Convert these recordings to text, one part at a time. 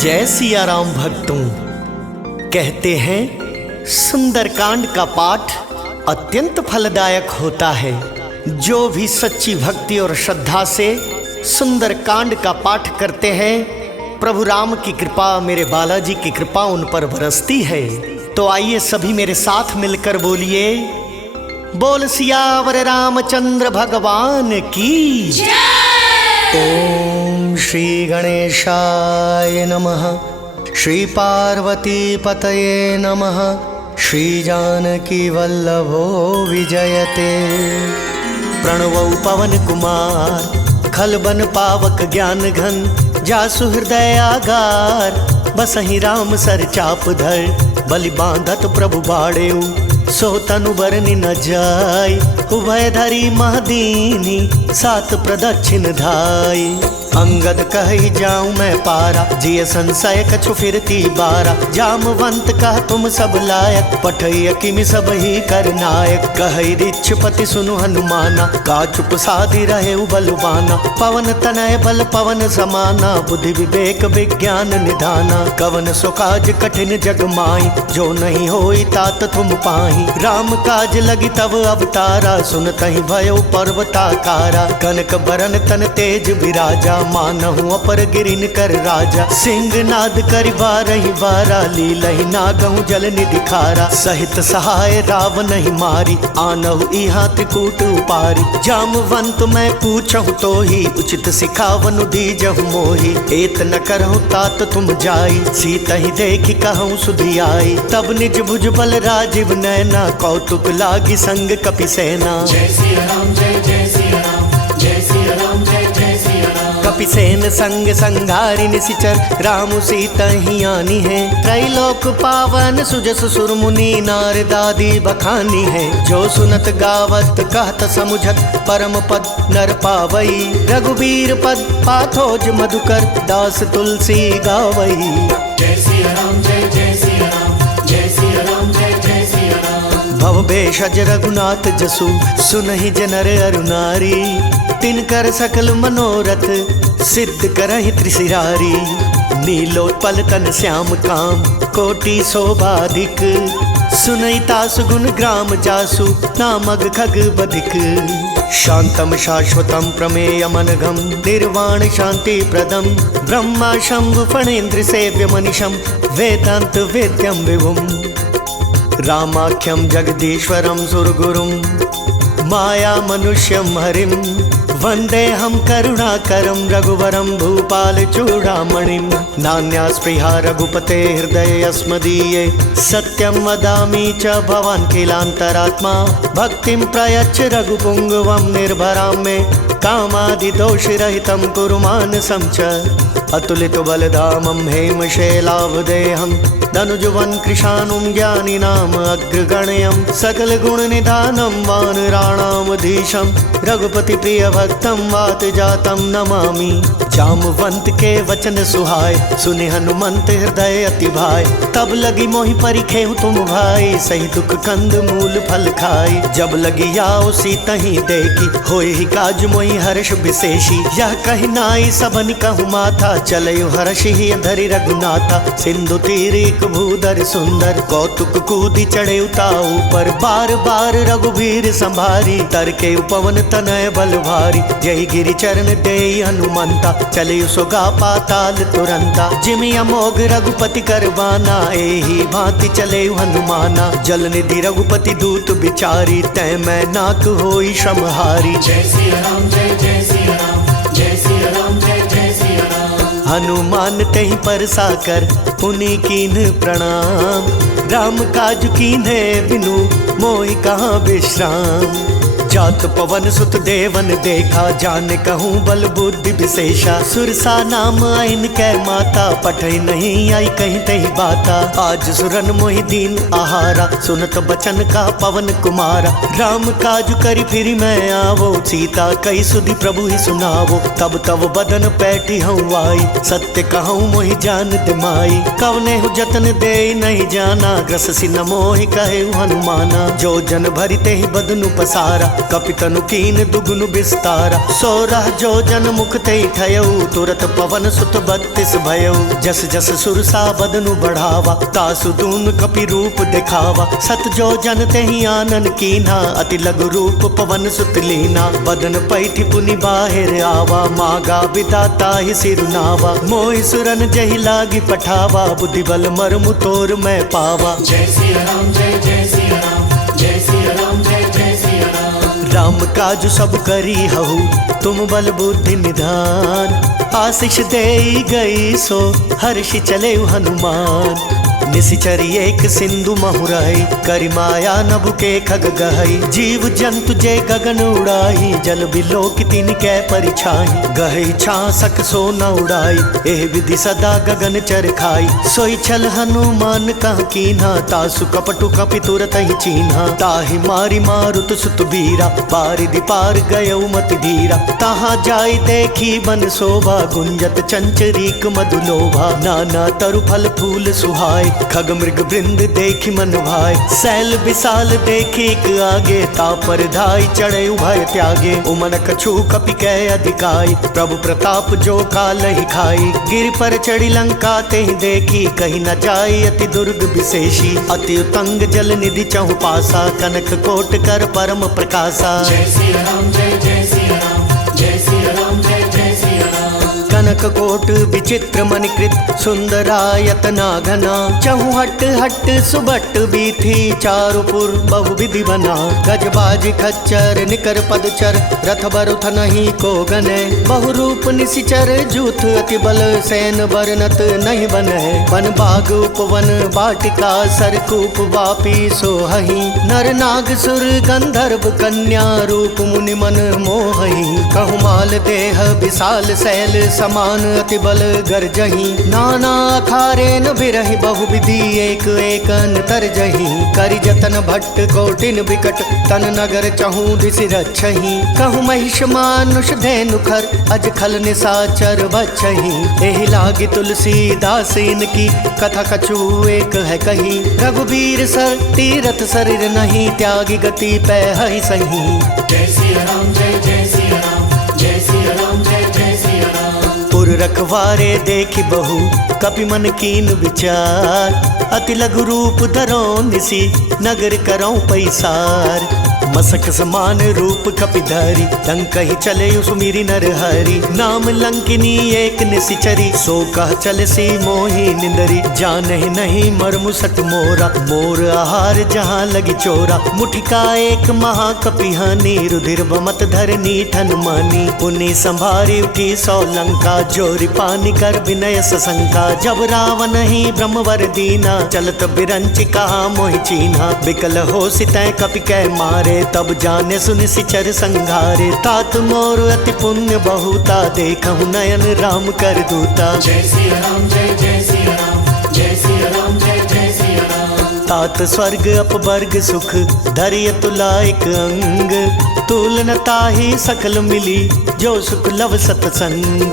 जय सिया राम भक्तों। कहते हैं सुंदरकांड का पाठ अत्यंत फलदायक होता है। जो भी सच्ची भक्ति और श्रद्धा से सुंदरकांड का पाठ करते हैं, प्रभु राम की कृपा, मेरे बालाजी की कृपा उन पर बरसती है। तो आइए सभी मेरे साथ मिलकर बोलिए, बोल सियावर रामचंद्र भगवान की जय। ओम श्री गणेशाय नमः, श्री पार्वती पतये नमः, श्री जानकी वल्लभो विजयते। प्रणवौ पवन कुमार, खलबन पावक ज्ञान घन, जासु हृदय आगार, बसहि राम सर चाप धर, बलि बांधत प्रभु बाड़ेऊ, सो तनु बरनि न जाय, उभय धरी महदीनी, सात प्रदक्षिण धाय। अंगद कहि जाऊं मैं पारा, जिय संशय कछु फिरती बारा, जामवंत कह तुम सब लायक, पठय किमि सब ही कर नायक। कहि रिच्छपति सुनु हनुमाना, का चुप साधि रहे बलवाना, पवन तनय बल पवन समाना, बुद्धि विवेक विज्ञान निधाना। कवन सो काज कठिन जग माई, जो नहीं होई तात तुम पाही। राम काज लगी तब अवतारा, सुनतहि भयो पर्वताकारा। कनक बरन तन तेज विराजा, मानहु अपर गिरिन कर राजा। सिंह नाद करि बारहि बारा, लीलहि नागहु जल निधि खारा। सहित सहाय रावण ही मारी, आनहु इहा त्रिकूट उपारी। जामवंत मैं पूछहु तो ही, उचित सिखावनु दीजहु मोहि। एत न करहु तात तुम जाई, सीतहि देखि कहूँ सुधियाई। तब निज भुज बल राजीव नैना, कौतुक लागी संग कपिसेना। जय सिया राम जय जय सिया राम, जय सिया राम जय जय सिया राम। कपिसेन संग संघारि निशिचर, रामु सीता ही आनी है। त्रैलोक पावन सुजस सुर मुनि, नारद आदि बखानी है। जो सुनत गावत कहत समुझत, परम पद नर पावई। रघुबीर पद पाथोज मधुकर, दास तुलसी गावई। जय सिया राम जय जय सिया राम, जय सिया राम जय जय सिया राम। भव भेषज रघुनाथ जसु, सुनहि जनर अरु नारी। तिनकर सकल मनोरथ, सिद्ध करहि त्रिशिरारी। नीलोत्पल तन श्याम काम, कोटि शोभाधिक। सुनहि तासु गुण ग्राम जासु, नामग खग बधिक। शांतम शाश्वतम प्रमेयमनघम, निर्वाण शांति प्रदम। ब्रह्मा शंभु फणेन्द्र सेव्य मनिषम, वेदांत वेद्यम विभुम। रामाख्यम जगदीश्वरम सुरगुरुम, माया मनुष्यम हरिम। वंदे हम करुणाकरम, रघुवरम भूपाल चूड़ामणिम। नान्या स्पृहा रघुपते हृदय अस्मदीये, सत्यम वदामि च भवान् किलांतरात्मा। भक्तिं प्रयच्छ रघुपुंगवं, निर्भरां मे कामादिदोषरहितं कुरु मानसं च। अतुलित बलधामं हेमशैलावदेहं, धनुजवन कृशानुं ज्ञानिनाम अग्रगण्यं। सकल गुण निधानं वानराणामधीशं, रघुपति प्रिय भक्तं वात जातं नमामि। जामवंत के वचन सुहाय, सुनि हनुमंत हृदय अति भाय। तब लगी मोहि परिखेहु तुम भाई, सही दुख कंद मूल फल खाई। जब लगी आओ सीतहि देखी, होय ही काज मोहि हर्ष विशेषी। यह कहि नाई सबन कहु माथा, चलयु हर्षि धरि रघुनाथा। सिंधु तीर एक भूधर सुंदर, कौतुक कूदि चढ़े ताऊ पर। बार बार रघुबीर संभारी, तर के उपवन तनय बल भारी। जय गिरि चरण देई हनुमंता, चलयु सोगा पाताल तुरंता। जिमि अमोघ रघुपति करवाना, एही भांति चले हनुमाना। जल निधि रघुपति दूत बिचारी, तै मैं नाक होई श्रमहारी। जय सिया राम जय जय सिया राम, जय सिया राम जय जय सिया राम। हनुमान तहि परसा कर, पुनि कीन्ह प्रणाम। राम काज कीन्हे बिनु, मोहि कहाँ विश्राम। जात पवन सुत देवन देखा, जान कहूँ बल बुद्धि विशेषा। सुरसा नाम आइन कै माता, पठै नहीं आई कहीं तही बाता। आज सुरन मोहि दीन आहारा, सुनत बचन का पवन कुमारा। राम काज करि फिरि मैं आवो, सीता कई सुधि प्रभु ही सुनावो। तब तब बदन पैठी हूँ आई, सत्य कहूँ मोहि जान दिमाई। कवने हु जतन दे नहीं जाना, ग्रस सिन मोहि कहे हनुमाना। जो जन भरिते ही बदनु पसारा, कपितनु कीन दुगुन विस्तारा। 16 जो जन मुख ते ठयऊ, तुरत पवन सुत 32 भयऊ। जस जस सुरसा बदनु बढ़ावा, तासु दून कपि रूप दिखावा। 7 जो जन तेहि आनन कीन्हा, अति लघु रूप पवन सुत लीना। बदन पैठि पुनि बाहिर आवा, मागा विदाता ही सिरुनावा। मोहि सुरन जहि लागी पठावा, बुद्धि बल मर्मु तोर मैं पावा। जय सिया राम जय जय सिया राम, जय सिया राम जय जय सिया राम। राम काज सब करी हहु, तुम बल बुद्धि निधान। आशीष देई गई सो, हर्षि चले हनुमान। निशिचर एक सिंधु महुरई, करि माया नभु के खग गहई। जीव जंतु जे गगन उड़ाई, जल बिलोक तिनकै परिछाई। गहई छासक सो न उड़ाई, एह विधि सदा गगन चर खाई। सोई छल हनुमान कह कीन्हा, तासु कपटु कपि तुरत ही चीन्हा। ताहि मारी मारुत सुत बीरा, बारिधि पार गयऊ मति धीरा। तहाँ जाई देखी बन शोभा, गुंजत चंचरीक मधुलोभा। नाना तरु फल फूल सुहाय, खग मृग वृंद देखी मन भाई। सैल विशाल देखी एक आगे, तापर धाई चढ़े उभय त्यागे। उमन कछु कपि कै अधिकाई, प्रभु प्रताप जो काल ही खाई। गिर पर चढ़ी लंका तेहि देखी, कहीं न जाई अति दुर्ग विशेषी। अति उतंग जल निधि चहु पासा, कनक कोट कर परम प्रकाशा। जय सिया राम जय जय सिया राम, जय सिया राम जय जय सिया राम। कनक कोट विचित्र मणिकृत, सुंदरायतना घना। चहु हट हट सुबट बीथी, चारुपुर बहुविधि बना। गजबाज खच्चर निकर पदचर, रथ बरुथ नहीं को गने। बहुरूप निशिचर जूथ, अति बल सैन बरनत नहीं बने। वन बाग उपवन बाटिका, सरकूप वापी सोहही। नर नाग सुर गंधर्व कन्या, रूप मुनि मन मोहही। कहु माल देह विशाल शैल, समान अति बल गर्जही। नाना अखारेन बिरहि, बहुविधि एक एक अंतर जही। करि जतन भट्ट कोटिन विकट, तन नगर चहु दिशि रक्षही। कहु महिष मानुष धेनु खर, अज खल निशाचर बच्छही। एहि लागी तुलसीदास इनकी, कथा कछु एक है कही। रघुबीर सर तीरथ शरीर नहीं, त्यागी गति पै हहि सही। जय सिया राम जय जय सिया राम, जय सिया राम जय जय सिया राम। पुर रखवारे देखी बहु, कपि मन कीन विचार। अति लघु रूप धरो निसी, नगर करौ पैसार। मसक समान रूप कपिधारी, लंक ही चले सुमिरी नर हरि। नाम लंकिनी एक निशिचरी, सो कह चल सी मोही निंदरी। जानहि नहीं मर्मु सट मोरा, मोर आहार जहाँ लगी चोरा। मुठिका एक महाकपिहानी, रुधिर बमत धरनी ठन मानी। पुनि संभारी उठी 100 लंका, जोरी पानी कर विनय सशंका। जब रावण ही ब्रह्मवर दीना, चलत बिरंच कहा मोहि चीन्हा। बिकल हो सितै कपि कै मारे, तब जाने सुन सिचर संघारे। तात मोर अति पुण्य बहुता, देखहु नयन राम कर दूता। जय सिया राम जय जय सिया राम, जय सिया राम जय जय सिया राम। तात स्वर्ग अपवर्ग सुख, धरिय तुलाइक अंग। तुलन ताहि सकल मिली, जो सुख लव सतसंग।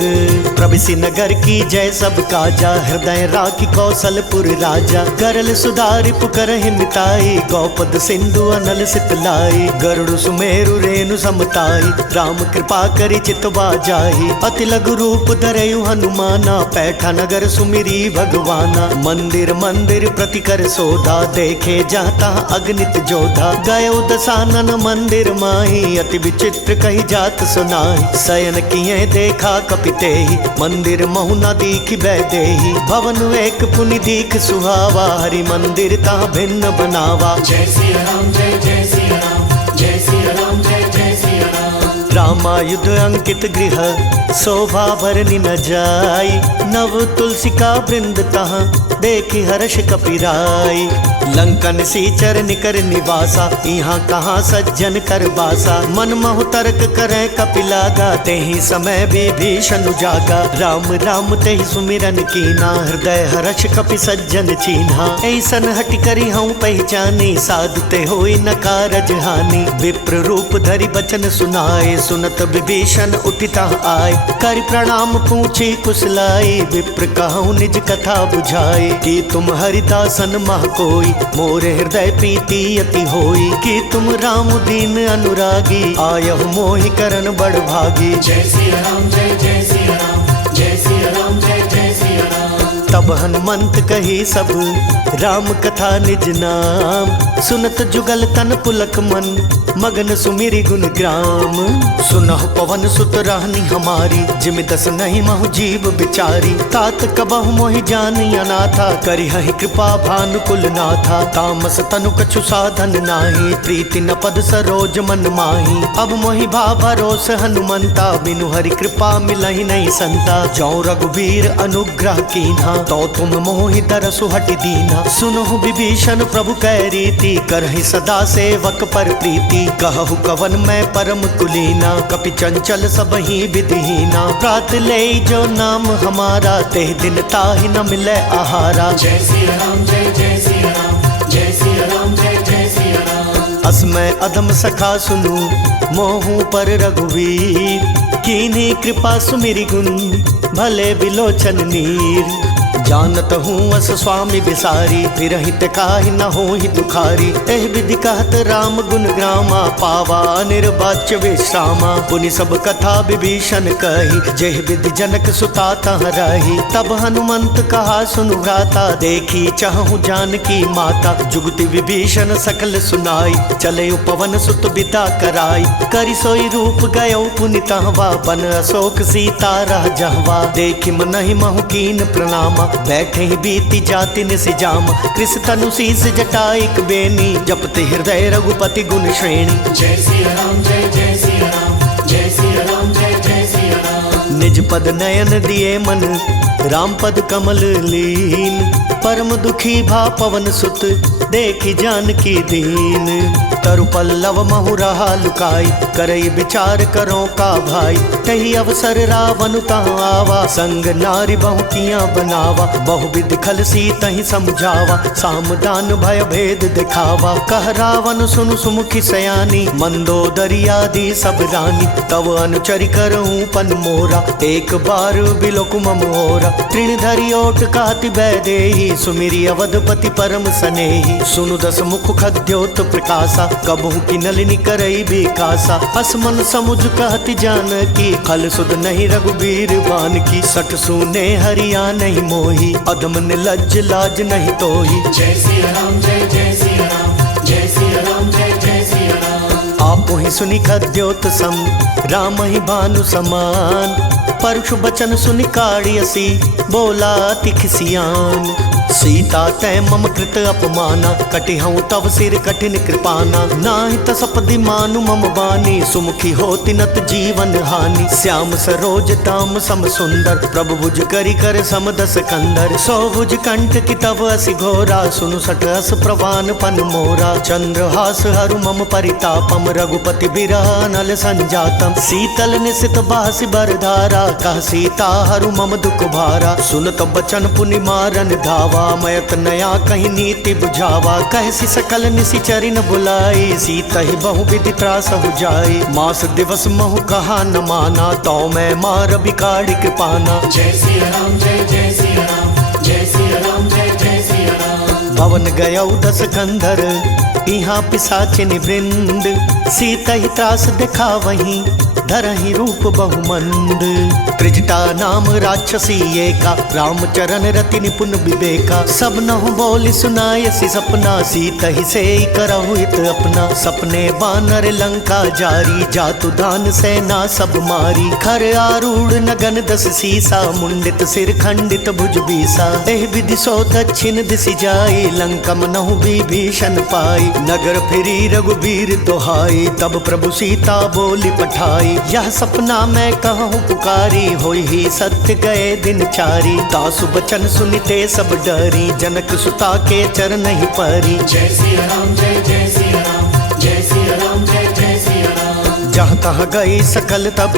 प्रभिसि नगर की जय सब काजा, हृदय राखी कौशलपुर राजा। करल सुधारि पुकरहि मिताई, गौपद सिंधु अनल सितलाई। गरुड़ सुमेरु रेणु समताई, राम कृपा करि चितवा जाहि। अति लघु रूप धरयु हनुमाना, पैठा नगर सुमिरी भगवाना। मंदिर मंदिर प्रति कर सोधा, देखे जाता अगणित जोधा। गयो दसानन मंदिर माही, अति विचित्र कही जात सुनाई। शयन किए देखा कपितेहि, मंदिर महु न दीखि बैदेहि। भवन एक पुनि दीख सुहावा, हरि मंदिर ता भिन्न बनावा। जय सिया राम जय जय सिया राम, जय सिया राम जय जय सिया राम। रामायुध अंकित गृह, शोभा भरनी न जाई। नव तुलसी का वृंद तहाँ, देखी हर्ष कपिराई। लंकन सीचर निकर निवासा, यहाँ कहाँ सज्जन कर बासा। मन महु तर्क करे कपिलागा, तेहि समय विभीषण जागा। राम राम तेहि सुमिरन कीना, हृदय हर्ष कपि सज्जन चीन्हा। ऐसन हटि करि हऊँ पहचानी, साधु ते होई न कारज हानि। विप्र रूप धरि बचन सुनाए, सुनत विभीषण उठिता आए, कर प्रणाम पूछी कुशलाई। विप्र कहूँ निज कथा बुझाए, कि तुम हरिदासन मह कोई, मोरे हृदय प्रीति अति होई। कि तुम राम दीन अनुरागी, आयहु मोहि करन बड़ भागी। जय सिया राम जय जय सिया राम, जय सिया राम जय जय सिया राम। तब हनुमंत कही सब राम कथा निज नाम, सुनत जुगल तन पुलक मन, मगन सुमिरि गुण ग्राम। सुनहु पवन सुत रानी हमारी, जिमि दस नहीं महु जीव बिचारी। तात कबहु मोहि जानि अनाथा, करिहहि कृपा भानुकुल नाथा। तामस तनु कछु साधन नाही, प्रीति न पद सरोज मन माही। अब मोहि भा भरोस हनुमंता, बिनु हरि कृपा मिलहि नहीं संता। जौ रघुबीर अनुग्रह कीन्हा, तो तुम मोहि दरसु हटि दीना। सुनहु विभीषण प्रभु कै रीति, करहि सदा सेवक पर प्रीति। कहु कवन मैं परम कुलीना, कपि चंचल सबहि विधिहीना। प्रात ले जो नाम हमारा, तेह दिन ताहि न मिले आहारा। जय सिया राम जय जय सिया राम, जय सिया राम जय जय सिया राम। अस मैं अधम सखा सुनु, मोहू पर रघुवीर। कीन्ही कृपा सुमिरि गुण, भले बिलोचन नीर। जानत हूँ अस स्वामी बिसारी, फिरहित काहि न होहि दुखारी। एह विधि कहत राम गुण ग्रामा, पावा निर्वाच्य विश्रामा। पुनि सब कथा विभीषण कही, जेह विधि जनक सुता तह रही। तब हनुमंत कहा सुनु भ्राता, देखी चाहूँ जानकी माता। जुगति विभीषण सकल सुनाई, चले पवन सुत बिदा कराई। करि सोई रूप गयो पुनि तहवा, बन अशोक सीता रह जहवा। देखि मनहि महु कीन प्रणामा, बैठे ही बीती जाति निसिजाम। कृष तनु शीस जटाइक बेनी, जपते हृदय रघुपति गुण श्रेणी। जय सिया राम जय जय सिया राम, जय सिया राम जय जय सिया राम। निज पद नयन दिए मन, राम पद कमल लीन। परम दुखी भा पवन सुत, देखी जानकी दीन। तरु पल्लव महु रहा लुकाई, करई विचार करो का भाई। तही अवसर रावण तहाँ आवा, संग नारी बहु किया बनावा। बहु विधि खल सी तही समझावा, सामदान भय भेद दिखावा। कह रावण सुनु सुमुखी सयानी, मंदोदरी आदि सब रानी। तव अनुचरि करऊं पन मोरा, एक बार बिलोकु मम होरा। तृण धरि ओट कहति बैदेही, सुमिरि अवधपति परम सनेही। सुनु दस मुख खद्योत प्रकाशा, कबहू की नलिनी करई बिकासा। असमन समुझ कहति जानकी, खल सुध नहीं रघुबीर बान की। सठ सुने हरिया नहीं मोही, अधम निर्लज्ज लाज नहीं तोही। जय सिया राम जय जय सिया राम, जय सिया राम जय जय सिया राम। आपो ही सुनि खद्योत सम, राम ही भानु समान। परशु बचन सुनि काढ़ियसी, बोला अति खिसियान। सीता तै मम कृत अपमाना, कटिहऊँ तव सिर कठिन कृपाना। नाहि तसपदि मानु मम बानी, सुमुखी होति नत जीवन हानि। श्याम सरोज दाम सम सुंदर, प्रभु भुज करि कर सम दस कंदर। सौ भुज कंठ की तव असि घोरा, सुनु सठ अस प्रवान पन मोरा। चंद्रहास हरु मम परितापम, रघुपति बिरह नल संजातम। शीतल निशित बासि बरधारा, कह सीता हरु मम दुख भारा। सुनत बचन पुनि मारन धावा, मयत नया कहीं नीति बुझावा। कहसी सकल निशिचरि न बुलाई, सीता ही बहु विधि त्रास हो जाई। मास दिवस महु कहा न माना, तो मैं मार बिकाड़ी कृपाना। जय सिया राम जय जय सिया राम, जय सिया राम जय जय सिया राम। भवन गयौ दस कंधर, इहाँ पिशाचिनि वृंद। सीता ही त्रास दिखा वहीं, धरहि रूप बहुमंद। त्रिजटा नाम राक्षसी एका, रामचरण रति निपुण विवेका। सब नहु बोली सुनायसी सपना, सीता ही से करहु हित अपना। सपने बानर लंका जारी, जातु दान सेना सब मारी। खर आरूढ़ नगन दस सीसा, मुंडित सिर खंडित भुज बीसा। एह विधि सो दक्षिण दिशि जाई, लंका मनहु विभीषण पाई। नगर फिरी रघुबीर दोहाई, तब प्रभु सीता बोली पठाई। यह सपना मैं कहूँ पुकारी, होई ही सत्य गए दिन चारी। तासु बचन सुनिते सब डरी, जनक सुता के चरण ही परी। जय सिया राम जय जय सिया राम, जय सिया राम जय जय सिया राम। जहाँ तहाँ गई सकल तब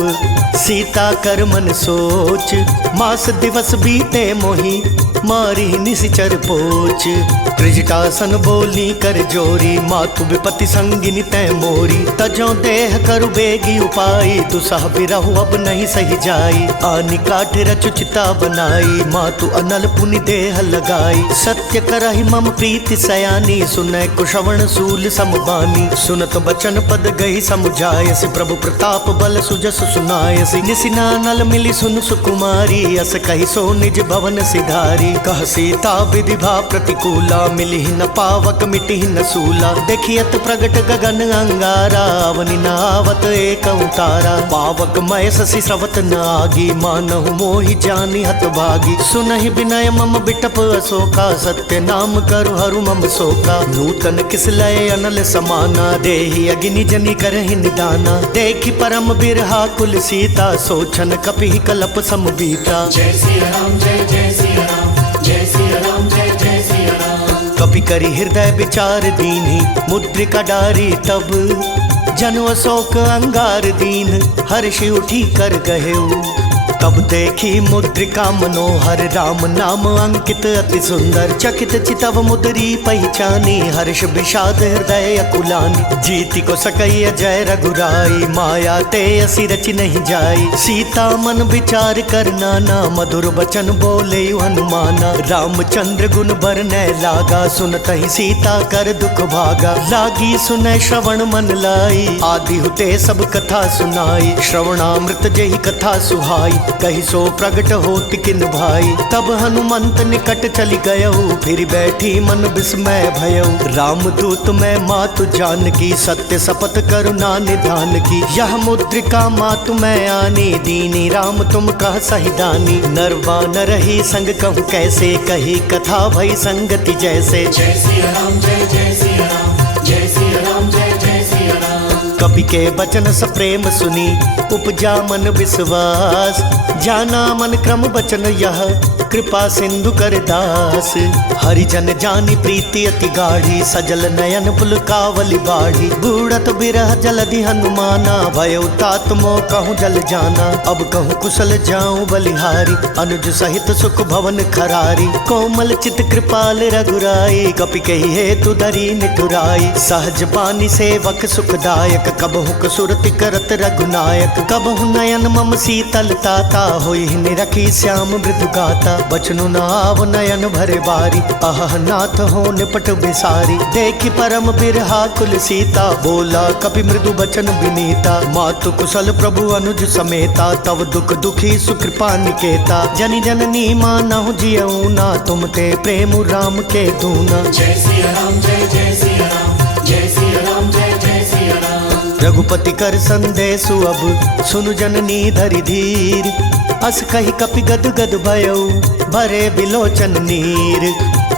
सीता कर मन सोच, मास दिवस बीते मोही मारी निशिचर पोच। त्रिजटासन बोली कर जोरी, मातु विपति संगिनी तै मोरी। तजो देह करु बेगी उपाई, दुसह बिरहु अब नहीं सही जाई। आनि काठ रचुचिता बनाई, मातु अनल पुनि देह लगाई। सत्य करहि मम प्रीति सयानी, सुनय कुशवण सूल समबानी। सुनत बचन पद गई समुझायसि, प्रभु प्रताप बल सुजस सुनायसि। निसिना नल मिली सुन सुकुमारी, अस कहि सो निज भवन सिधारी। कह सीता विधि भा प्रतिकूला, मिली न पावक मिटी न सूला। देखियत प्रगट गगन अंगारा, अवनि न आवत एक उतारा। पावक मय शशि स्रवत न आगी, मानहु मोहि जानि हत भागी। सुनहि विनय मम बिटप अशोका, सत्य नाम करु हरु मम शोका। नूतन किस लय अनल समाना, देहि अग्नि जनि करहि निदाना। देखि परम बिरहा कुल सीता, सोचन कपि कलप समबीता। जय सिया राम जय जय सिया राम, जय सिया राम जय जय सिया राम। कपि करि हृदय विचार दीन्हि, मुद्रिका डारी तब। जनु अशोक अंगार दीन, हर्षि उठी कर गहेउ। तब देखी मुद्रिका मनोहर, राम नाम अंकित अति सुंदर। चकित चितव मुद्री पहचानी, हर्ष विषाद हृदय अकुलानी। जीति को सकई अजय रघुराई, माया ते असी रचि नहीं जाई। सीता मन विचार कर नाना, मधुर बचन बोले हनुमाना। रामचंद्र गुण बरनय लागा, सुनत ही सीता कर दुख भागा। लागी सुनय श्रवण मन लाई, आदि हुते सब कथा सुनाई। श्रवणामृत जही कथा सुहाई, कही सो प्रगट होत किन भाई। तब हनुमंत निकट चली गयऊ, फिर बैठी मन विस्मय भयऊ। रामदूत मैं मातु जानकी, सत्य शपथ करुणा निधान की। यह मुद्रिका मातु मैं आनी, दीनी राम तुम कह सही दानी। नरवा न रही संग कहूँ कैसे, कही कथा भई संगति जैसे। जय सिया राम जय जय सिया राम, जय सिया राम जय जय सिया राम। कपि के बचन सप्रेम सुनी, उपजा मन विश्वास। जाना मन क्रम बचन यह, कृपा सिंधु कर दास। हरिजन जानी प्रीति अति गाढ़ी, सजल नयन पुलकावली बाढ़ी। बूढ़त बिरह जलधि हनुमाना, भयउ तात मोह कहूँ जल जाना। अब कहूँ कुशल जाऊँ बलिहारी, अनुज सहित सुख भवन खरारी। कोमल चित कृपाल रघुराई, कपि कही हेतु धरी निठुराई। सहज बानी सेवक सुखदायक, कबहु कसुरति करत रघुनायक। कबहु नयन मम शीतल ताता, होई निरखी श्याम मृदु गाता। बचनु नाव नयन भरे बारी, अह नाथ हो निपट बिसारी। देखी परम बिरहा कुल सीता, बोला कपि मृदु बचन विनीता। मातु कुशल प्रभु अनुज समेता, तव दुख दुखी सुकृपा निकेता। जनि जननी मानहु जियऊ ना, तुम ते प्रेम राम के दूना। जय सिया राम जय जय सिया राम, जय सिया राम जय जय सिया राम। रघुपति कर संदेशु अब, सुनु जननी धरि धीर। अस कही कपि गद गद भयऊ, भरे बिलोचन नीर।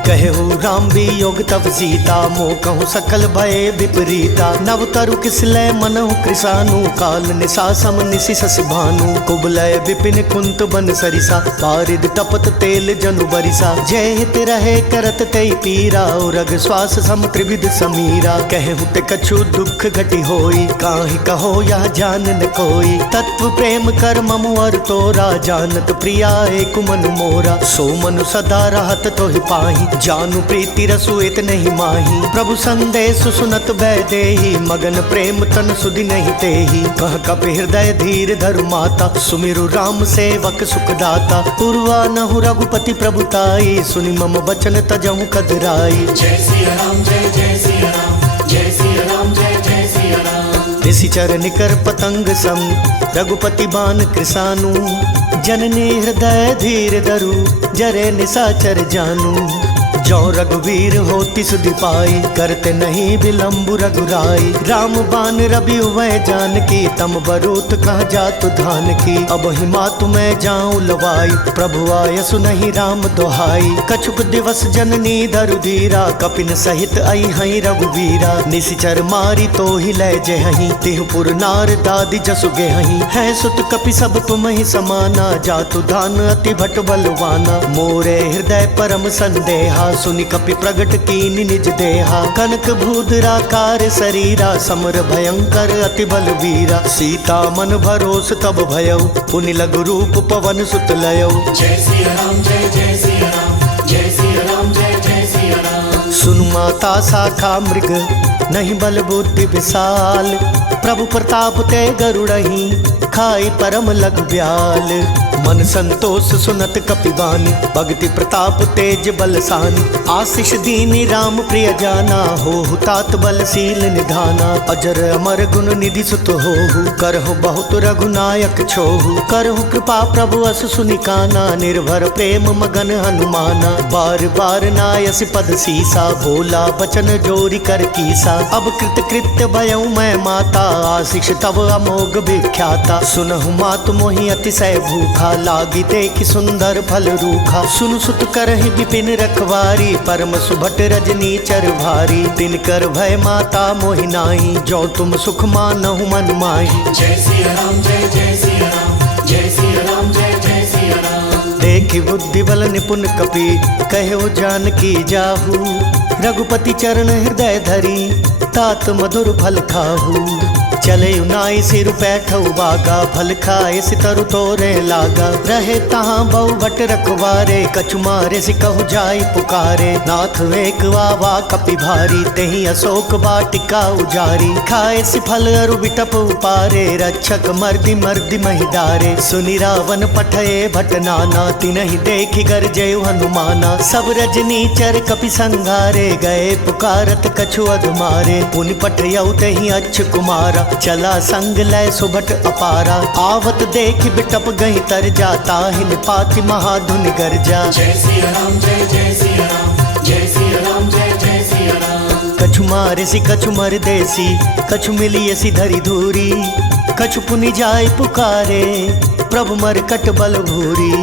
कहु राम वियोग तब सीता, मोह कहूँ सकल भय विपरीता। नव तरु किसलय मनहु कृसानु, काल निशा सम निशि शशि भानु। कुबलय विपिन कुंत बन सरिसा, पारिद तपत तेल जनु बरिसा। जय हित रहे करत तई पीरा, रग श्वास सम त्रिविध समीरा। कहु ते कछु दुख घटी होई, काहि कहो यह जान न कोई। तत्व प्रेम कर ममु अर तोरा, जानत प्रिया एक मन मोरा। सो मनु सदा रहत तोहि पाहि, जानू प्रीति रसु इत नहीं माही। प्रभु संदेश सुनत भय देहि, मगन प्रेम तन सुधि नहीं तेहि। कह कपि हृदय धीर धरु माता, सुमिरु राम सेवक सुखदाता। पूर्वा नहु रघुपति प्रभुताई, सुनि मम वचन तजहु कदराई। जय सिया राम जय जय सिया राम, जय सिया राम जय जय सिया राम। निशिचर निकर पतंग सम, रघुपति बान कृसानु। जननी हृदय धीर धरु, जरे निशाचर जानू। जो रघुवीर होति सुधि पाई, करते नहीं विलम्बु रघुराई। राम बान रवि वह जानकी, तम बरूत कह जातु धान की। अब ही मातु मैं जाऊं लवाई, प्रभु आय सुनहि राम दोहाई। कछुक दिवस जननी धरु धीरा, कपिन सहित आई हई रघुवीरा। निशिचर मारी तो ही लय जहहि, तिहुपुर नार दादी जसु गेहहि। है सुत कपि सब तुम ही समाना, जातु धान अति भट बलवाना। मोरे हृदय परम संदेहा, सुनि कपि प्रगट कीनि निज देहा। कनक भूधराकार शरीरा समर भयंकर अति बल वीरा। सीता मन भरोस तब भयउ पुनि लघु रूप पवन सुत लयउ। जय सिया राम जय जय सिया राम जय सिया राम जय जय सिया राम। सुनु माता शाखा मृग नहीं बल बुद्धि विशाल। प्रभु प्रताप ते गरुड़हि खाई परम लघु ब्याल। मन संतोष सुनत कपिवानी भक्ति प्रताप तेज बलसानी। आशीष दीनी राम प्रिय जाना हो तात बलशील निधाना। अजर अमर गुण निधि सुत होहु करहु बहुत रघुनायक छोहु। करहु कृपा प्रभु अस सुनिकाना निर्भर प्रेम मगन हनुमाना। बार बार नायस पद सीसा बोला बचन जोरी कर कीसा। अब कृत कृत्य भयउ मैं माता आशीष तब अमोघ विख्याता। सुनहु मातु मोहि अतिशय भूखा लागी देखि सुंदर फल रूखा। सुनु सुत करहि विपिन रखवारी परम सुभट रजनी चर भारी। तिनकर भय माता मोहि नाहि जो तुम सुख मानहु मन माहि। जय सिया राम जय जय सिया राम जय सिया राम जय जय सिया राम। देखि बुद्धि बल निपुण कपि कहो जानकी जाहू। रघुपति चरण हृदय धरी तात मधुर फल खाहू। चले उनाई सिर बैठऊ बागा फल खाए सितरु तोरे लागा। रहे तहाँ बहु बट रखवारे कछु मारे सिकहु जाई पुकारे। नाथ एक वावा कपि भारी तेहि अशोक वाटिका उजारी। खाए सि फल अरु बिटप उपारे रक्षक मर्दि मर्दि महिदारे। सुनि रावण पठये भट नाना तिनहि देखि गरजयु हनुमाना। सब रजनी चर कपि संघारे गए पुकारत कछु अधमारे। पुनि पठयउ तेहि अच्छ कुमारा चला संग लय सुभट अपारा। आवत देख बिटप गई तर जाता हिन पाति महाधुनि गर्जा। जय सिया राम जय जय सिया राम जय सिया राम जय जय सिया राम। कछु मारे सी कछु मर देसी कछु मिली सी धरी धूरी। कछु पुनि जाय पुकारे प्रभु मरकट बल भूरी।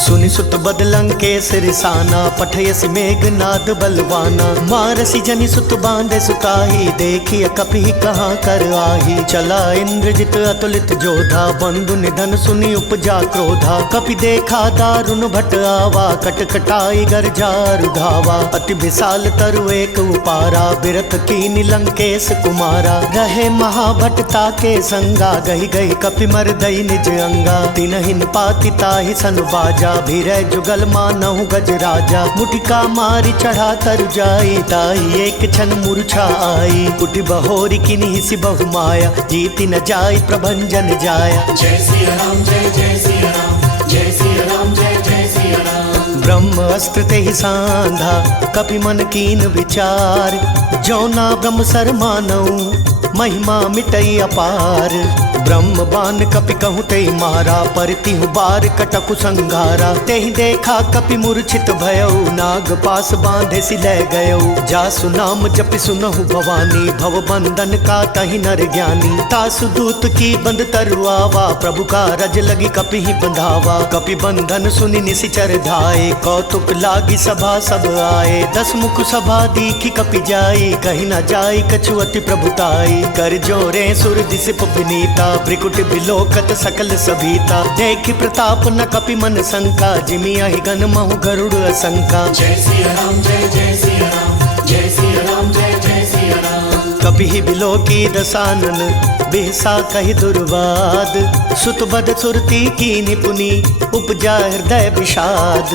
सुनि सुत बदलंकेश रिसाना पठयसि मेघनाद बलवाना। मारसी जनि सुत बांधे सुताही देखिय कपि कहाँ कर आही। चला इंद्रजित अतुलित जोधा बंधु निधन सुनि उपजा क्रोधा। कपि देखा दारुण भट आवा कटकटाई गर्जार धावा। अति विशाल तरु एक उपारा बिरथ कीनि लंकेश कुमारा। रहे महाभटता के संगा गही गही कपि मर दई निज अंगा। तिनहिन पाति ताहि सन बाजा भीरै जुगल मानहु गज राजा। मुटिका मारी चढ़ा तर जाई ताहि एक क्षण मूर्छा आई। कुटि बहोरी किन्हि सि बहु माया जीति न जाई प्रभंजन जाया। जय सिया राम जय जय सिया राम जय सिया राम जय जय सिया राम। ब्रह्म अस्त्र तेहि सांधा कपि मन कीन विचार। जौना ब्रह्म सर मानऊ महिमा मिटई अपार। ब्रह्म बान कपि कहूँ तेहि मारा परतिहु बार कटकु संघारा। तेहि देखा कपि मूर्छित भयउ नाग पास बांधे सि लै गयउ। जासु नाम जपि सुनहु भवानी भव बंधन का तहि नर ज्ञानी। तासु दूत की बंद तरुआवा प्रभु का रज लगी कपि ही बंधावा। कपि बंधन सुनि निशिचर धाये कौतुक लागी सभा सब आए। दस मुख सभा दीखि कपि जाई कहीं न जाई कछु अति प्रभुताई। कर जोरे सुर दिसिप विनीता ब्रिकुट बिलोकत सकल सभीता। देखि प्रताप न कपि मन शंका जिमि अहि गन महु गरुड़ असंका। जय सिया राम जय जय सिया राम जय सिया राम जय जय सिया राम। कपि ही बिलोकी दसानन बिहसा कहि दुर्वाद। सुत बद सुरती कीनि पुनि उपजा हृदय विषाद।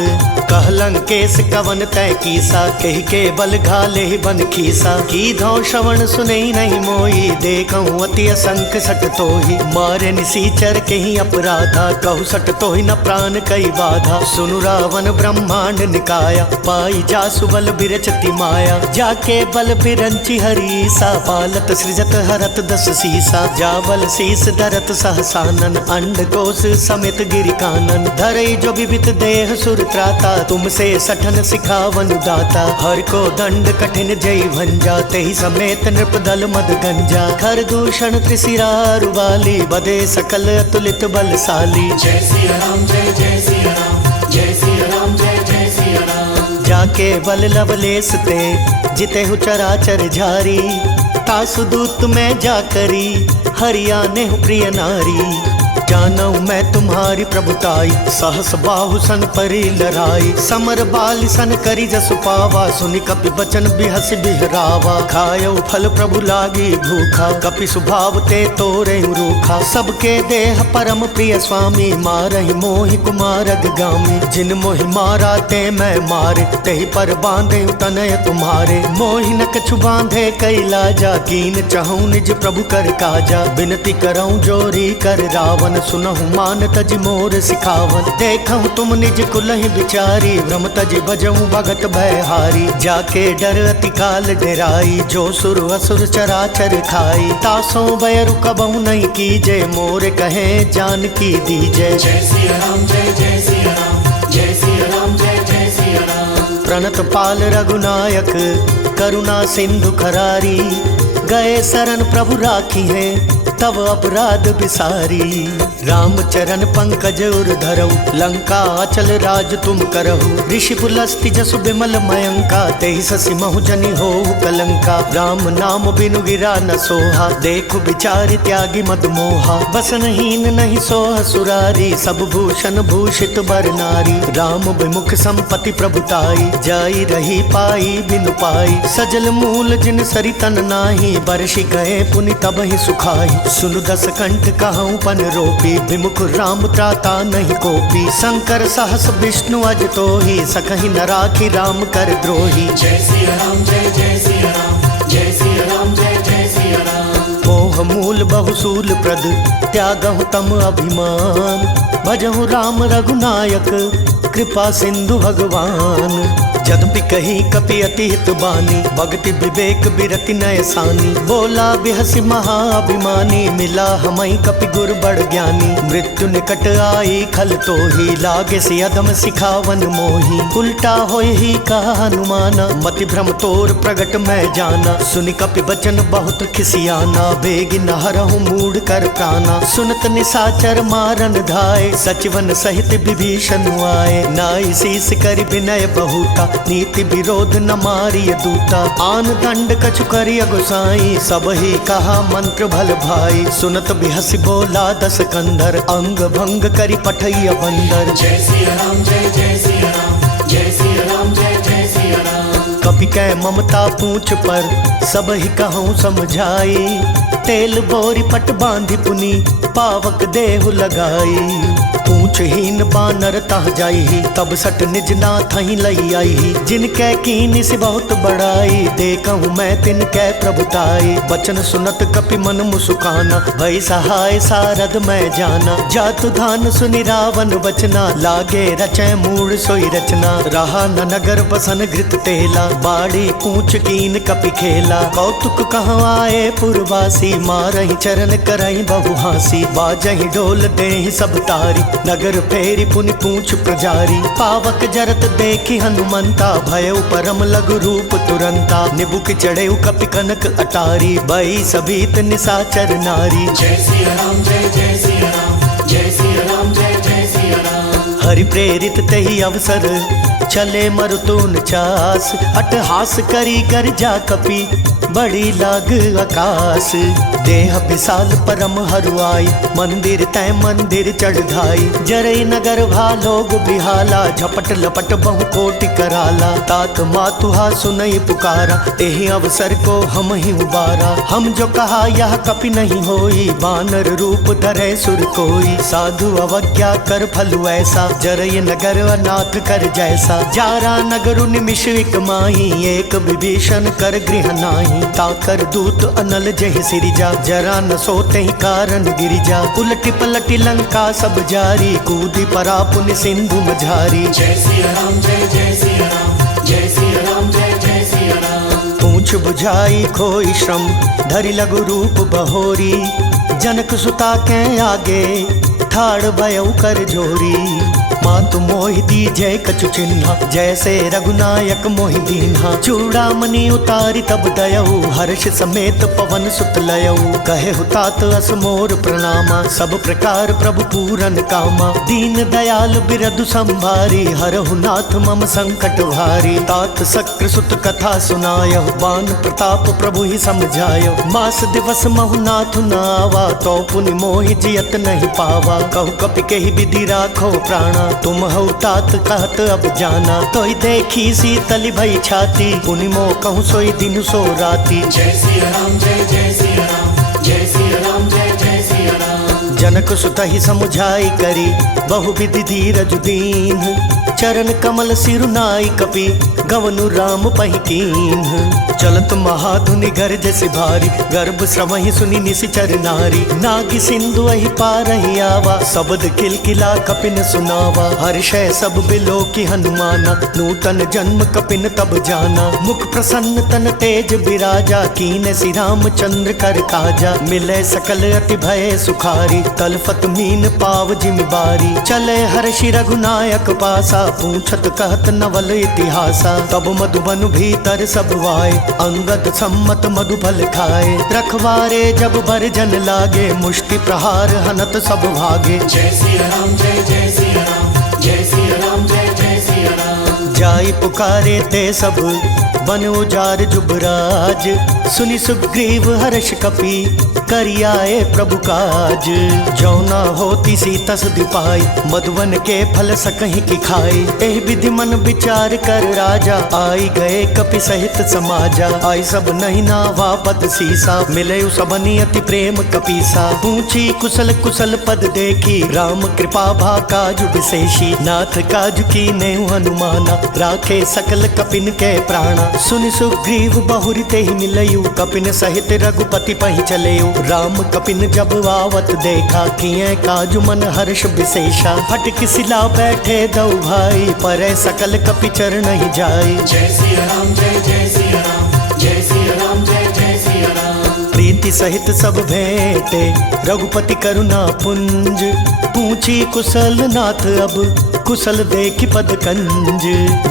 कहलंकेश कवन तय कीसा कहि के बल घाले बन खीसा। की धौ श्रवण सुनई नहीं मोई देखऊँ अति असंख सट तोहि। मारे निसीचर केहि अपराधा कहु सट तोहि न प्राण कई बाधा। सुनु रावण ब्रह्मांड निकाया पाई जासु बल बिरचति माया। जाके बल बिरंचि हरीसा पालत सृजत हरत दस सीसा। जाबल शीस धरत सहसानन अंड कोश समेत गिरि कानन। धरई जो विविध देह सुर त्राता तुमसे सठन सिखावन दाता। हर को दंड कठिन जय भंजा तेहि समेत नृप दल मद गंजा। खर दूषण त्रिशिरारु वाली बदे सकल अतुलित बलशाली। जय सिया राम जय जय सिया राम जय सिया राम जय जय सिया राम। जाके बल लवलेस ते जिते हु चराचर झारी। तासु दूत में जाकरी हरियाने हु प्रिय नारी। जानऊ मैं तुम्हारी प्रभुताई, सहस बाहु सन परी लड़ाई, समर बाल सन करी जसु पावा, सुनि कपि बचन बिहस बिहरावा, खायो फल प्रभु लागी भूखा, कपि सुभाव ते तोरे रूखा, सबके देह परम प्रिय स्वामी, मारहि मोहि कुमार गामी, जिन मोहि मारा ते मैं मारे, तेहि पर बांधे तनय तुम्हारे, मोहि न कछु बांधे कैला जा, कीन चहु निज प्रभु कर काजा, बिनती करऊं जोरी कर रावण, सुनहु मान तज मोर सिखावन, देखऊं तुम निज कुलहि बिचारी, भ्रम तज बजऊं भगत भयहारी, जाके डर अति काल डेराई, जो सुर असुर चराचर खाई, तासों बैरु कबहु नहीं कीजे, मोर कहे जान की दीजे। जय सिया राम जय जय सिया राम, जय सिया राम जय जय सिया राम। प्रणत पाल रघुनायक करुणा सिंधु खरारी, गए शरण प्रभु राखी है तब अपराध बिसारी, राम चरण पंकज उर धरऊ, लंका अचल राज तुम करहु, ऋषि पुलस्ति जसु बिमल मयंका, तेहि ससि महु जनि होहु कलंका, राम नाम बिनु गिरा न सोहा, देखु बिचारि त्यागी मद मोहा, बसनहीन नहीं सोह सुरारी, सब भूषण भूषित बर नारी, राम विमुख संपत्ति प्रभुताई, जाई रही पाई बिनु पाई, सजल मूल जिन सरि तन नाही, बरषि गए पुनि तब ही सुखाई, सुनु दस कंठ कहूँ पन रोपी, विमुख राम त्राता नहीं कोपी, शंकर सहस विष्णु अज तो ही, सकहि न राखी राम कर द्रोही। जय सिया राम जय जय सिया राम, जय सिया राम जय जय सिया राम। मोह मूल बहुसूल प्रद त्यागहु तम अभिमान, भजहु राम रघुनायक कृपा सिंधु भगवान, जदपि कही कपि अति हित बानी, भक्ति विवेक बिरति नय सानी, बोला बिहसि महाअभिमानी, मिला हमई कपि गुर बड़ ज्ञानी, मृत्यु निकट आई खल तो ही, लागे से अधम सिखावन मोही, उल्टा होय ही कहा हनुमाना, मति भ्रम तोर प्रगट मैं जाना, सुनि कपि बचन बहुत खिसियाना, बेगी न हरहु मूढ़ कर प्राणा, सुनत निसाचर मारन धाय, सचिवन सहित विभीषण आए, नाई शीस करि विनय बहुता, नीति विरोध न मारिय दूता, आन दंड कछु करिय गोसाई, सब ही कहा मंत्र भल भाई, सुनत बिहसि बोला दस कंधर, अंग भंग करि पठैय बंदर। जय सिया राम जय जय सिया राम, जय सिया राम जय जय सिया राम। कपि कै ममता पूछ पर सब ही कहूँ समझाई, तेल बोरी पट बांधि पुनि पावक देहु लगाई, पूछहीन बानर तह जाई, तब सट निज नाथ ही लई आई, जिनकै कीन से बहुत बड़ाई, देखहु मैं तिनकै प्रभुताई, बचन सुनत कपि मन मुसुकाना, भई सहाय सारद मैं जाना, जातु धान सुनि रावण बचना, लागे रचै मूढ़ सोई रचना, रहा न नगर बसन घृत तेला, बाड़ी पूछ कीन कपि खेला, कौतुक कहाँ आए पुरवासी, मारहि चरण करहि बहु हासी, बाजहि ढोल देहि सब तारी, नगर फेरी पुनि पूछ प्रजारी, पावक जरत देखी हनुमंता, भयउ परम लघु रूप तुरंता, निबुक चढ़ेउ कपि कनक अटारी, बई सभीत निसाचर नारी। जय सिया राम जय जय सिया राम, जय सिया राम जय जय सिया राम। हरि प्रेरित तेहि अवसर चले मरुतुन चास, अटहास करी कर जा कपि बड़ी लाग आकाश, देह विशाल परम हरुआई, मंदिर तय मंदिर चढ़ धाई, जरई नगर भालोग बिहाला, झपट लपट बहु कोटि कराला, तात मातुहा सुनई पुकारा, तेहि अवसर को हम ही उबारा, हम जो कहा यह कपि नहीं होई, बानर रूप धरे सुर कोई, साधु अवज्ञा कर फल ऐसा, जरई नगर अनाथ कर जैसा, जारा नगरु निमिष एक माही, एक विभीषण कर गृह नाही, ताकर दूत अनल जहि सिरिजा, जरा न सोते ही कारण गिरिजा, उलटी पलटी लंका सब जारी, कूदी परा पुनि सिंधु मझारी। जय सिया राम जय जय सिया राम, जय सिया राम जय जय सिया राम। पूछ बुझाई खोई श्रम धरि लघु रूप बहोरी, जनक सुता के आगे ठाड़ भयउ कर जोरी, मातु मोहि दीजय कछु चिन्हा, जैसे रघुनायक मोहि दीन्हा। चूड़ामणि उतारी तब दयऊ, हर्ष समेत पवन सुत लयऊ। कहे हुतात अस मोर प्रणामा, सब प्रकार प्रभु पूरन कामा। दीन दयाल बिरदु संभारी, हरहु नाथ मम संकट भारी। तात सक्र सुत कथा सुनायहु, बान प्रताप प्रभु ही समझायहु। मास दिवस महु नाथु न आवा, तो पुनि मोहि जियत नहीं पावा। कहु कपि केहि विधि राखो प्राणा, तुम हऊ तात कहत अब जाना। तोहि देखी शीतल भई छाती, पुनि मोह कहूँ सोई दिन सो राती। जय सिया राम जय जय सिया राम, जय सिया राम जय जय सिया राम। जनक सुत ही समुझाई करी, बहु विधि धीरज दीन। चरण कमल सिरुनाई कपि, गवनु राम पहि कीन्ह। चलत महाधुनि गर्ज से भारी, गर्भ श्रवहि सुनि निशिचर नारी। नागी सिंधु अहि पारहि आवा, शब्द किलकिला कपिन सुनावा। हर्षै सब बिलो की हनुमाना, नूतन जन्म कपिन तब जाना। मुख प्रसन्न तन तेज बिराजा, कीन श्री रामचंद्र कर काजा। मिले सकल अति भय सुखारी, तलफत मीन पाव जिम बारी। चले हर्षि रघुनायक पासा, पूछत कहत नवल इतिहासा। तब मधुबन भीतर सब वाए, अंगद सम्मत मधुफल खाए। रखवारे जब बरजन लागे, मुष्टि प्रहार हनत सब भागे। जय सिया राम जय जय सिया राम, जय सिया राम जय जय सिया राम। जाई पुकारे ते सब, बन उजार जुबराज। सुनि सुग्रीव हर्ष कपि, करियाए प्रभु काज। जौना होती सी तस दिपाई, मधुवन के फल सकहीं की खाई। एह विधि मन विचार कर राजा, आई गए कपि सहित समाजा। आई सब नहीं नावा पद सीसा, मिले सबनी अति प्रेम कपीसा। पूछी कुशल कुशल पद देखी, राम कृपा भा काजु विशेषी। नाथ काजु की नेहु हनुमाना, राखे सकल कपिन के प्राणा। सुनि सुग्रीव बहुरी ते ही मिलयु, कपिन सहित रघुपति पहि चलेयु। राम कपिन जब आवत देखा, किए काजु मन हर्ष विशेषा। फटक सिला बैठे दो भाई, परे सकल कपि चरण ही जाई। जय सिया राम जय जय सिया राम, जय सिया राम जय जय सिया राम। प्रीति सहित सब भेंटे, रघुपति करुणा पुंज। पूछी कुशल नाथ अब, कुशल देखि पद कंज।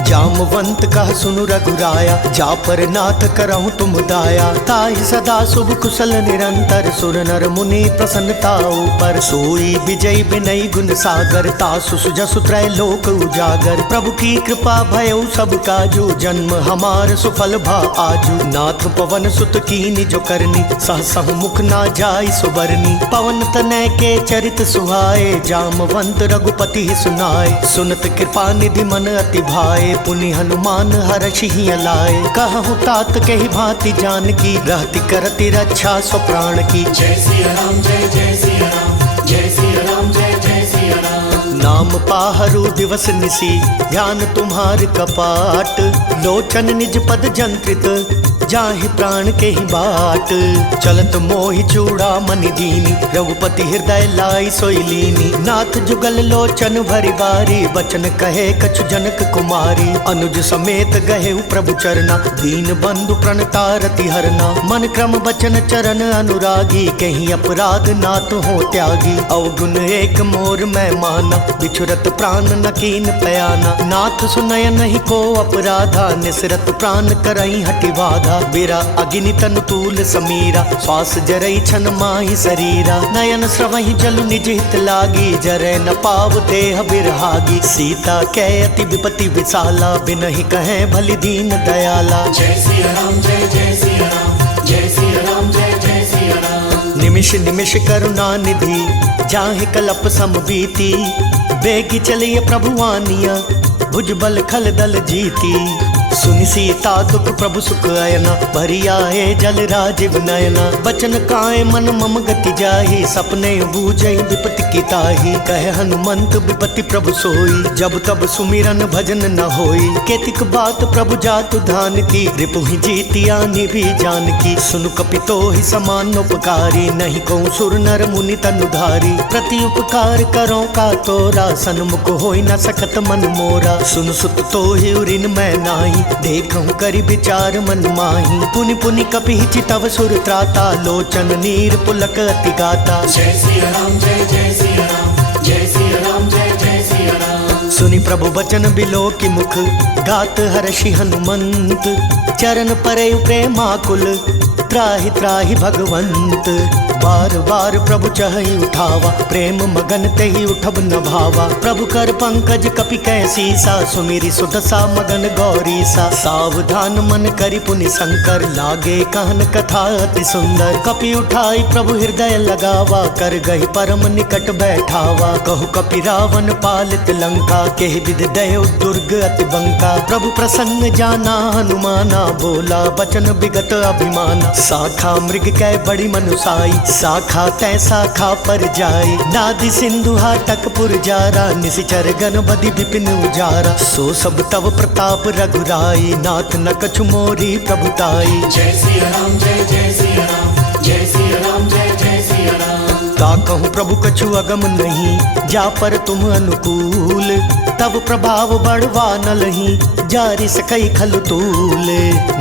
जामवंत कह सुनु रघुराया, जा पर नाथ करहु तुम दाया। ताहि सदा शुभ कुशल निरंतर, सुर नर मुनि प्रसन्नता ऊपर। सोई विजय विनय गुण सागर, तासु सुजसु त्रय लोक उजागर। प्रभु की कृपा भयउ सब काजू, जन्म हमार सुफल भा आजू। नाथ पवन सुत कीनि जो करनी, सहसहु मुख ना जाई सुबरनी। पवन तनय के चरित सुहाए, जामवंत रघुपति ही सुनाए। सुनत कृपा निधि मन अति भाए, पुनि हनुमान हर्षि ही लाए। कहु तात कहि भांति जानकी, रहति करति रक्षा स्व प्राण की। जय सिया राम जय जय सिया राम, जय सिया राम जय जय सिया राम। नाम पाहरु दिवस निसी, ध्यान तुम्हार कपाट। लोचन निज पद जंत्रित, जाहि प्राण के ही बाट। चलत मोहि चूड़ामणि दीनी, रघुपति हृदय लाई सोई लीनी। नाथ जुगल लोचन भरि बारी, बचन कहे कछु जनक कुमारी। अनुज समेत गहे प्रभु चरना, दीन बंधु प्रणतारति हरना। मन क्रम बचन चरण अनुरागी, कहीं अपराध नाथ हो त्यागी। अवगुण एक मोर मैं माना, बिछुरत प्राण न कीन पयाना। नाथ सुनय नहीं को अपराधा, निसरत प्राण करई हटि बाधा। बिरा अग्नि तनु तूल समीरा, श्वास जरई छन माहि शरीरा। नयन स्रवहि जलु निज हित लागी, जरै न पाव देह बिरहागी। सीता कै अति विपति विशाला, बिनहि कहे भलि दीन दयाला। जय सिया राम जय जय सिया राम, जय सिया राम जय जय सिया राम। निमिष निमिष करुणा निधि, जाहि कलप सम बीती। बेगी चलिए प्रभु आनिया, भुजबल खल दल जीती। सुनि सीता दुख प्रभु सुख अयना, भरी आए जल राजीव नयना। बचन काए मन मम गति जाहि, सपने बूझई विपति की ताहि। कहे हनुमंत विपति प्रभु सोई, जब तब सुमिरन भजन न होई। केतिक बात प्रभु जातु धान की, रिपु ही जीतियानि भी जानकी। सुनु कपितो ही समान उपकारी, नहीं को सुर नर मुनि तनुधारी। प्रति उपकार करो का तोरा, सन्मुख होई न सकत मन मोरा। सुन सुत तो ही उरिन मैं नाही, देखूं करि विचार मन माही। पुनि पुनि कपि चितव सुर त्राता, लोचन नीर पुलक अति गाता। जय सिया राम जय जय सिया राम, जय सिया राम जय जय सिया राम। सुनि प्रभु बचन बिलो की मुख, गात हर्षि हनुमंत। चरण परे प्रेमाकुल, त्राहि त्राहि भगवंत। बार बार प्रभु चहि उठावा, प्रेम मगन तेहि उठब न भावा। प्रभु कर पंकज कपि कैसीसा, सुमिरि सुदशा मगन गौरीसा। सावधान मन करि पुनि शंकर, लागे कहन कथा अति सुंदर। कपि उठाई प्रभु हृदय लगावा, कर गहि परम निकट बैठावा। कहु कपि रावण पालित लंका, केहि विधि दयो दुर्ग अति बंका। प्रभु प्रसन्न जाना हनुमाना, बोला बचन विगत अभिमाना। शाखा मृग कै बड़ी मनुसाई, शाखा तै शाखा पर जाई। नादि सिंधु हाटक पुर जारा, निशिचर गण बदि विपिन उजारा। सो सब तव प्रताप रघुराई, नाथ न कछु मोरी प्रभुताई। जय सिया राम जय जय सिया राम, जय सिया राम जय जय सिया राम। का कहूँ प्रभु कछु अगम नहीं, जा पर तुम अनुकूल। तब प्रभाव बढ़वा न लही, जारि सकई खल तूल।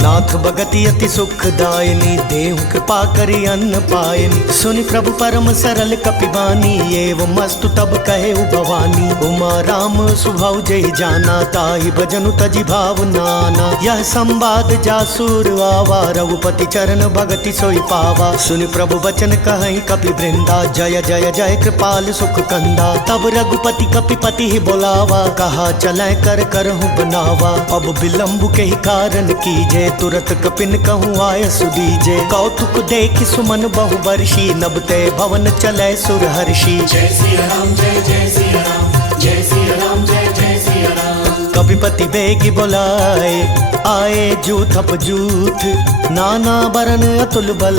नाथ भगति अति सुखदायिनी, देहु कृपा करि अन्न पायनि। सुनि प्रभु परम सरल कपिबानी, एवं मस्तु तब कहे भवानी। उमा राम सुभाव जय जाना, ताहि भजनु तजि भाव नाना। यह संवाद जासुर आवा, रघुपति चरण भगति सोई पावा। सुनि प्रभु वचन कहई कपि वृंदा, जय जय जय कृपाल सुख कंदा। तब रघुपति कपिपति ही बोलावा, कहा चलै कर करहु बनावा। अब विलंब के ही कारण कीजे, तुरत कपिन कहूँ आय सुदीजे। कौतुक देख सुमन बहु वर्षी, नबते भवन चलै सुर हर्षि। जय सिया राम जय जय सिया राम, जय सिया राम जय जय सिया राम। कपिपति बेगी बोलाए, आए जूथ अपजूथ। नाना बरन अतुल बल,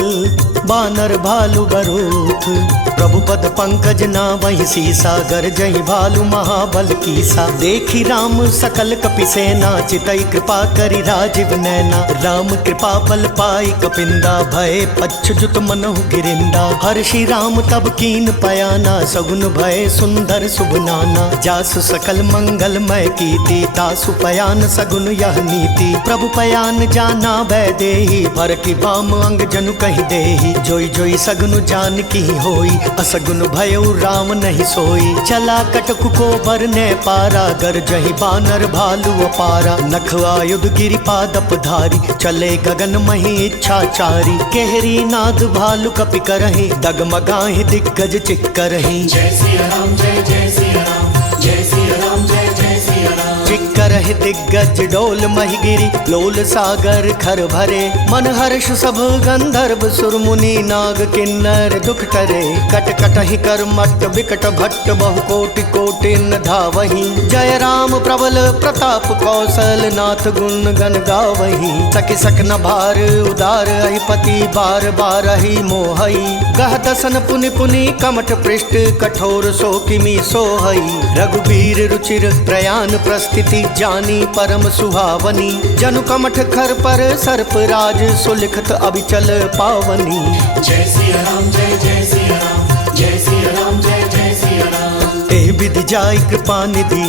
बानर भालु बरूथ। प्रभु पद पंकज ना वही सीसा, गरजहि भालु महाबल कीसा। देखी राम सकल कपि सेना, चितई कृपा करि राजीव नैना। राम कृपा बल पाई कपिंदा, भय पच्छुत मनहु गिरिंदा। हर्षि राम तब कीन पयाना, सगुन भय सुंदर शुभ नाना। जासु सकल मंगलमय कीर्ति, तासु पयान सगुन यह नीति। प्रभु पयान जाना भय देहि, भर की बाम अंग जनु कहि देहि। जोई जोई सगुन जान की होई, असगुन भयउ राम नहीं सोई। चला कटक को बरने पारा, गरजहि बानर भालु अपारा। नख आयुध गिरिपादप धारी, चले गगन मही इच्छाचारी। केहरी नाद भालु कपि करहि, डगमगाहि दिग्गज चिक्करहि। जय सिया राम जय जय सिया राम, जय सिया राम जय जय सिया राम। चिक्करहि दिग्गज डोल महिगिरि, लोल सागर खर भरे। मन हर्ष सब गंधर्व सुर मुनि, नाग किन्नर दुख टरे। कट कटहि कर मट्ट विकट भट्ट, बहु कोटि कोटि न धावहि। जय राम प्रबल प्रताप कौशल, नाथ गुण गण गावहि। सखि सक न भार उदार, अहिपति बार बार ही मोहई। गह दसन पुनि पुनि कमठ पृष्ठ, कठोर सो किमि सोहई। रघुबीर रुचिर प्रयाण प्रस्थिति, जानी परम सुहावनी। जनु कमठ खर पर सर्प राज, सुलिखत अभिचल पावनी। जय सिया राम जय जय सिया राम, जय सिया राम जय जय सिया राम। एह विधि जाय कृपा निधि,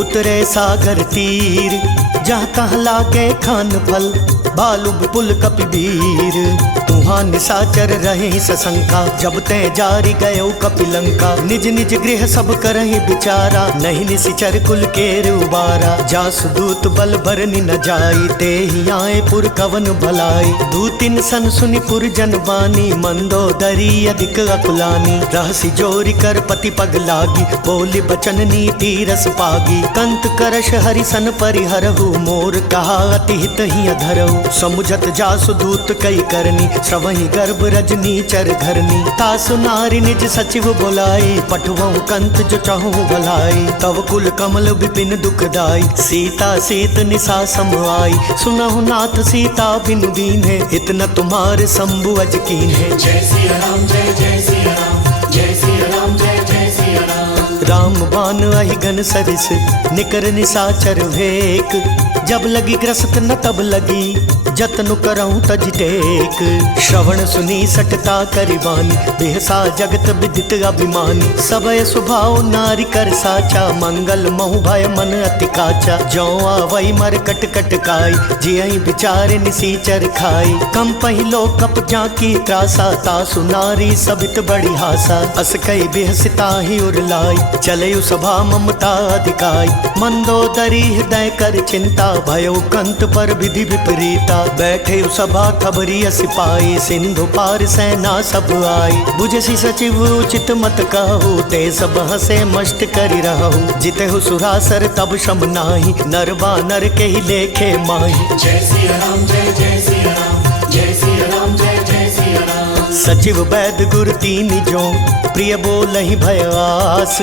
उतरे सागर तीर। जहाँ तहाँ लागे खान फल, भालु विपुल कपिवीर। तुहाँ निशाचर रहे सशंका, जब ते जारी गयो कपिलंका। निज निज गृह सब करहि विचारा, नहीं निशिचर कुल केर उबारा। जासु दूत बल भरनि न जाई, ते ही आए पुर कवन भलाई। दूतिन सन सुनि पुर जन बानी, मंदोदरी अधिक अकुलानी। रहसि जोरि कर पति पग लागी, बोली बचन नीति रस पागी। कंत करश हरि सन परिहरहु, मोर कहा अति हित ही अधरहु। समुझत जासु दूत कई करनी, श्रवहि गर्भ रजनी चर घरनी। तासु नारी निज सचिव बोलाई, पठवहु कंत जो चाहूं भलाई। तव कुल कमल विपिन दुखदाई, सीता सीत निशा सम आई। सुनहु नाथ सीता बिनु दीन्हे, इतना तुम्हारे शंभु अज कीन्हे। जय सिया राम जय जय सिया राम, जय सिया राम जय जय सिया राम। राम बान अहि गन सरिस, निकर निशाचर भेक। जब लगी ग्रस्त न तब लगी, जतनु करऊं तज टेक। श्रवण सुनी सटता करिवानी, बेहसा जगत विदित अभिमानी। सबय स्वभाव नारी कर साचा, मंगल महु भय मन अति काचा। जौ आवई मर कट कट काई, जियहि विचार निसीचर खाई। कम पहिलो कप जाकी त्रासा, तासु नारी सबित बड़ी हासा। अस कई बेहसिता ही उरलाई, चलयु सभा ममता अधिकाई, मंदोदरी हृदय कर चिंता, भयो कंत पर विधि विपरीता। बैठे सभा खबरी सिपाही, सिंधु पार सेना सब आई। बुझसी सचिव उचित मत कहु, ते सब हसे मस्त करि रहु। जितेहु सुरासर तब शम नाही, नर बानर के ही लेखे माही। जय सिया राम जय जय सिया राम, जय सिया राम जय जय सिया राम। सचिव वैद गुर तीन जो, प्रिय बोलहि भय आस।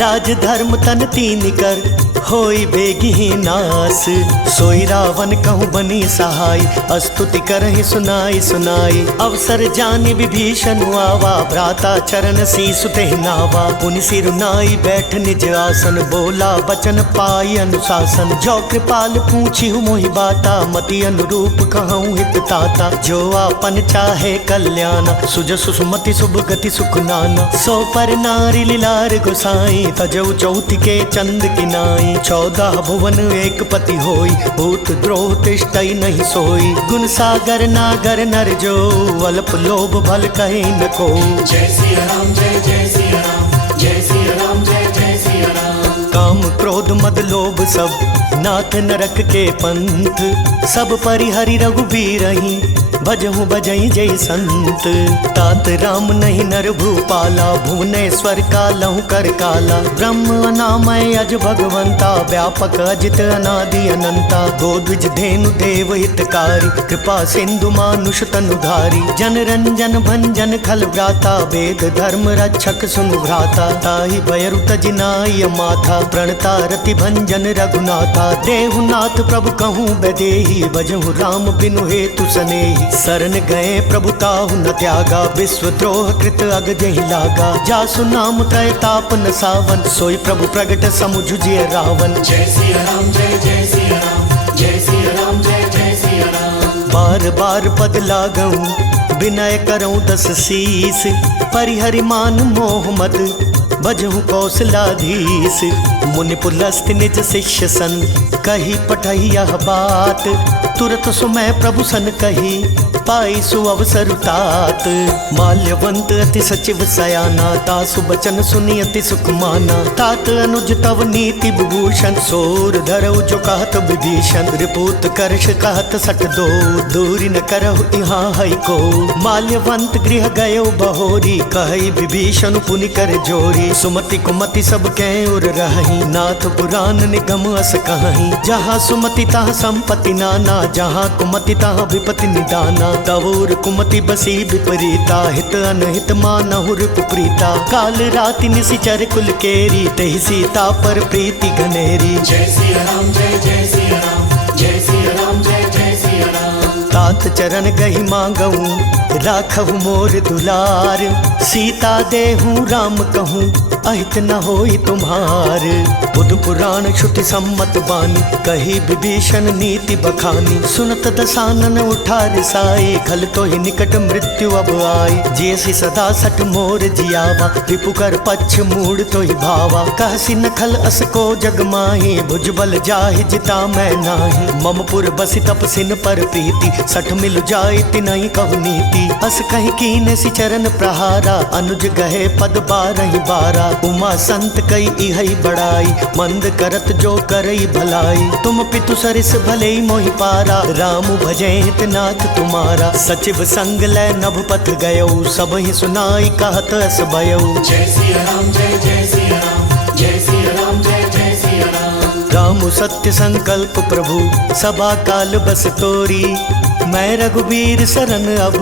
राज धर्म तन तीन कर, होई बेगी नास। सोई रावण कहूँ बनी सहाय, स्तुति करहि सुनाई सुनाई। अवसर जानि विभीषण आवा, भ्राता चरण शीसु तेहि नावा। पुनि सिर नाई बैठ निज आसन, बोला बचन पाई अनुशासन। जो कृपाल पूछिहु मोहि बाता, मति अनुरूप कहूँ हित ताता। जो आपन चाहे कल्याण, सुजसु सुमति शुभ गति सुख नाना। सो पर नारी लीलार गोसाई, तजौ चौथ के चंद किनाई। 14 भुवन एक पति होई, भूत द्रोह तिष्ठई नहीं सोई। गुण सागर नागर नर जो, अल्प लोभ भल कहीं न को। जय सिया राम जय जय सिया राम, जय सिया राम जय जय सिया राम। काम क्रोध मद लोभ सब, नाथ नरक के पंथ। सब परिहरि रघुबीरहि, भजहु बजई जय संत। तात राम नहीं नर भूपाला, भुवनेश्वर कालहु कर काला। ब्रह्म अनामय अज भगवंता, व्यापक अजित अनादि अनंता। गोद्विज धेनु देव हितकारी, कृपा सिंधु मानुष तनुधारी। जन रंजन भंजन खल व्राता, वेद धर्म रक्षक सुनु भ्राता। ताहि भयरु तजिनाय माथा, प्रणता रति भंजन रघुनाथा। देहुनाथ प्रभु कहूँ बदेही, भजहु राम बिनु हेतु सनेही। शरण गए प्रभु ताहु न त्यागा, विश्वद्रोह कृत अग जहि लागा। जासु नाम त्रय ताप न सावन, सोई प्रभु प्रगट समुझुजिय रावण। जय सिया राम जय जय सिया राम, जय सिया राम जय जय सिया राम। बार बार पद लागऊं, विनय करऊं 10 शीस। परिहरि मान मोह मद, भजहु कौशलाधीश। मुनि पुलस्त निज शिष्य सन, कही पठही यह बात। तुरत सुमय प्रभु सन कही, पाई सु अवसर तात। माल्यवंत अति सचिव सयाना, तासु बचन सुनि अति सुख माना। तात अनुज तव नीति विभूषण, सोर धरऊ जो कहत विभीषण। रिपुत करश कहत सठ दो, दूरी न करहु यहाँ है को। माल्यवंत गृह गयो बहोरी, कहि विभीषण पुनि कर जोरी। सुमति कुमति सब कै उर रही, नाथ पुराण निगम अस कहीं। जहाँ सुमति तहाँ संपत्ति नाना, जहाँ कुमति तहाँ विपत्ति निदाना। तवोर कुमति बसी विपरीता, हित अनहित मानहु रिपुप्रीता। काल राति निशिचर कुल केरी, तेहि सीता पर प्रीति घनेरी। जय सिया राम जय जय सिया राम, जय सिया राम जय जय सिया राम। तात चरण गहि मांगऊं, राखहु मोर दुलार। सीता देहूँ राम कहूँ, अहित न होई तुम्हार। बुध पुराण श्रुति सम्मत बानी, कही विभीषण नीति बखानी। सुनत दसानन उठा रिसाई, खल तो ही निकट मृत्यु अब आई। जैसी सदा सठ मोर जियावा, रिपु कर पक्ष मूड तो ही भावा। कहसी न खल अस को जग माही, भुजबल जाहि जिता मैं नाही। ममपुर बसी तपसिन पर प्रीति, सठ मिल जाय तिनहि कहु नीति। अस कहीं कीने सि चरण प्रहारा, अनुज गहे पद 12 12। उमा संत कई इहई बड़ाई, मंद करत जो करई भलाई। तुम पितु सरिस भले मोहि पारा, राम भजेत नाथ तुम्हारा। सचिव संग लै नभ पथ गयो, सब ही सुनाई कहत अस भयो। जय सिया राम जय जय सिया राम, जय सिया राम जय जय सिया राम। राम सत्य संकल्प प्रभु, सभा काल बस तोरी। मैं रघुबीर शरण अब,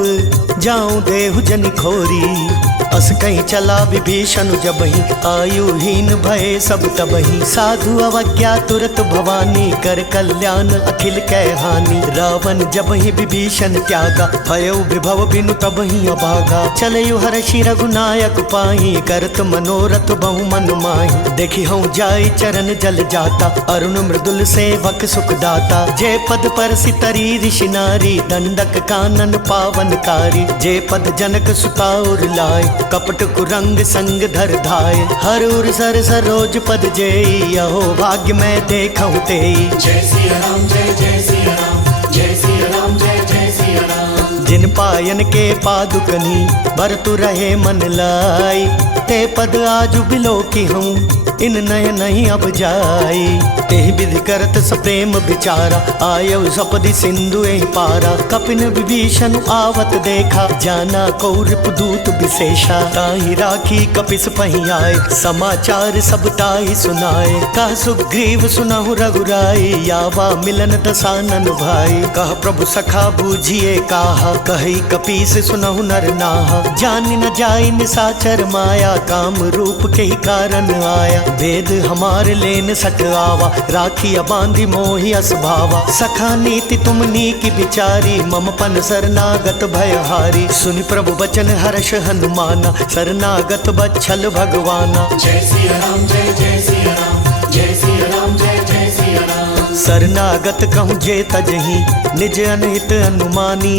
जाऊं देहु जनि खोरी। अस कहीं चला विभीषण जबहि, आयुहीन भय सब तबहि। साधु अवज्ञा तुरत भवानी, कर कल्याण अखिल कै हानि। रावण जबहि विभीषण त्यागा, भयो विभव बिनु तबहि अभागा। चलयु हर्षि रघुनायक पाहि, करत मनोरथ बहु मन माहि। देखि हूँ जाय चरण जल जाता, अरुण मृदुल सेवक सुख दाता। जे पद पर सितरी ऋषि नारी, दंडक कानन पावनकारी। जे पद जनक सुताउर लाय, कपट कुरंग संग धर धाय। हरूर सर सरोज पद जेई, अहो भाग्य मैं देखहु तेई। जय सिया राम जय जय सिया राम, जय सिया राम जय जय सिया राम। जिन पायन के पादुकनी बरतु रहे मन लाई, ते पद आजु बिलो की हूँ इन नय नहीं अब जाई। तेहि विधि करत सप्रेम विचारा, आयव सपदि सिंधु एहि पारा। कपिन विभीषण आवत देखा, जाना कौरप दूत विशेषा। ताहि राखी कपिस पहि आए, समाचार सब ताहि सुनाए। कह सुग्रीव सुनहु रघुराई, यावा मिलन दसानन भाई। कह प्रभु सखा बूझिए काहा, कहि कपीस सुनहु नर नाहा। जानि न जाई निसाचर माया, काम रूप के ही कारण आया। वेद हमार लेन सट आवा, राखी बांधी मोहि असभावा। सखा नीति तुम नीकी विचारी, मम पन शरणागत भयहारी। सुनि प्रभु बचन हर्ष हनुमाना, शरणागत बच्छल भगवाना। जय सिया राम जय जय सिया राम, जय सिया राम जय जय सिया राम। शरणागत कहूँ जे तजही, निज अनहित अनुमानी।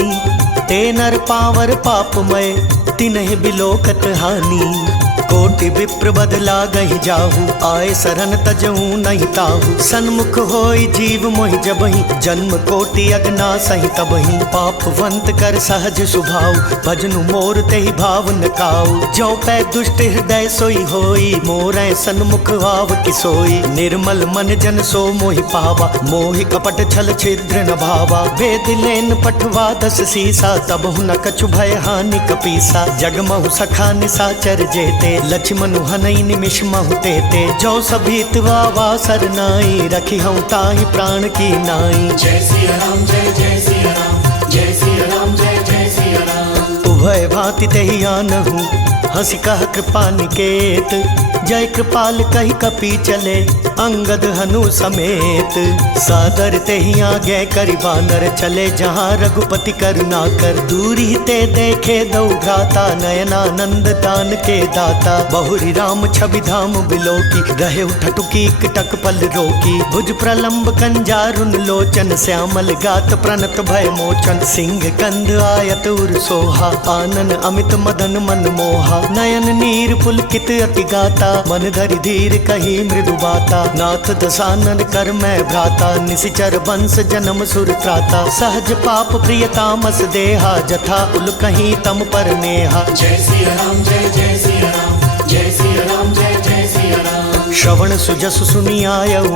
ते नर पावर पापमय, तिन्हि बिलोकत हानि। कोटि विप्र बदला गहि जाहु, आए शरण तजहु नहीं ताहु। सन्मुख होई जीव मोहि जबहि, जन्म कोटि अगना सहि तबहि। पापवंत कर सहज सुभाव, भजनु मोर तेहि भाव न काऊ। जो पै दुष्ट हृदय सोई होई, मोरै सन्मुख आव किसोई। निर्मल मन जन सो मोहि पावा, मोहि कपट छल छिद्र न भावा। वेद लेन पठवा दस सीसा, तबहु न कछु भय हानि कपीसा। जगमहु सखा निसाचर जेते, लक्ष्मण हनई निमिष महु तेते। जो सभीत वावा सरनाई, रखी हूँ ताहि प्राण की नाई। जय सिया राम जय जय सिया राम, जय सिया राम जय जय सिया राम। उभय भांति तेहि आनहु, हंसी कह कृपा निकेत। जय कृपाल कही कपि चले, अंगद हनु समेत। सादर तेहि आगे करि बानर, चले जहाँ रघुपति करुणा कर। दूरी ते देखे दो भ्राता, नयनानंद दान के दाता। बहुरी राम छवि धाम बिलोकी, रहे ठटुकी कटक पल रोकी। भुज प्रलंब कंजारुन लोचन, श्यामल गात प्रणत भय मोचन। सिंह कंद आयत उर सोहा, आनन अमित मदन मन मोहा। नयन नीर पुलकित अति गाता, मन धरि धीर कही मृदु बाता। नाथ दसानन कर मैं भ्राता, निशिचर वंश जन्म सुर त्राता। सहज पाप प्रिय तामस देहा, जथा उल कहीं तम पर नेहा। जय सिया राम जय जय सिया राम, जय सिया राम जय जय सिया राम। श्रवण सुजसु सुनि आयऊ,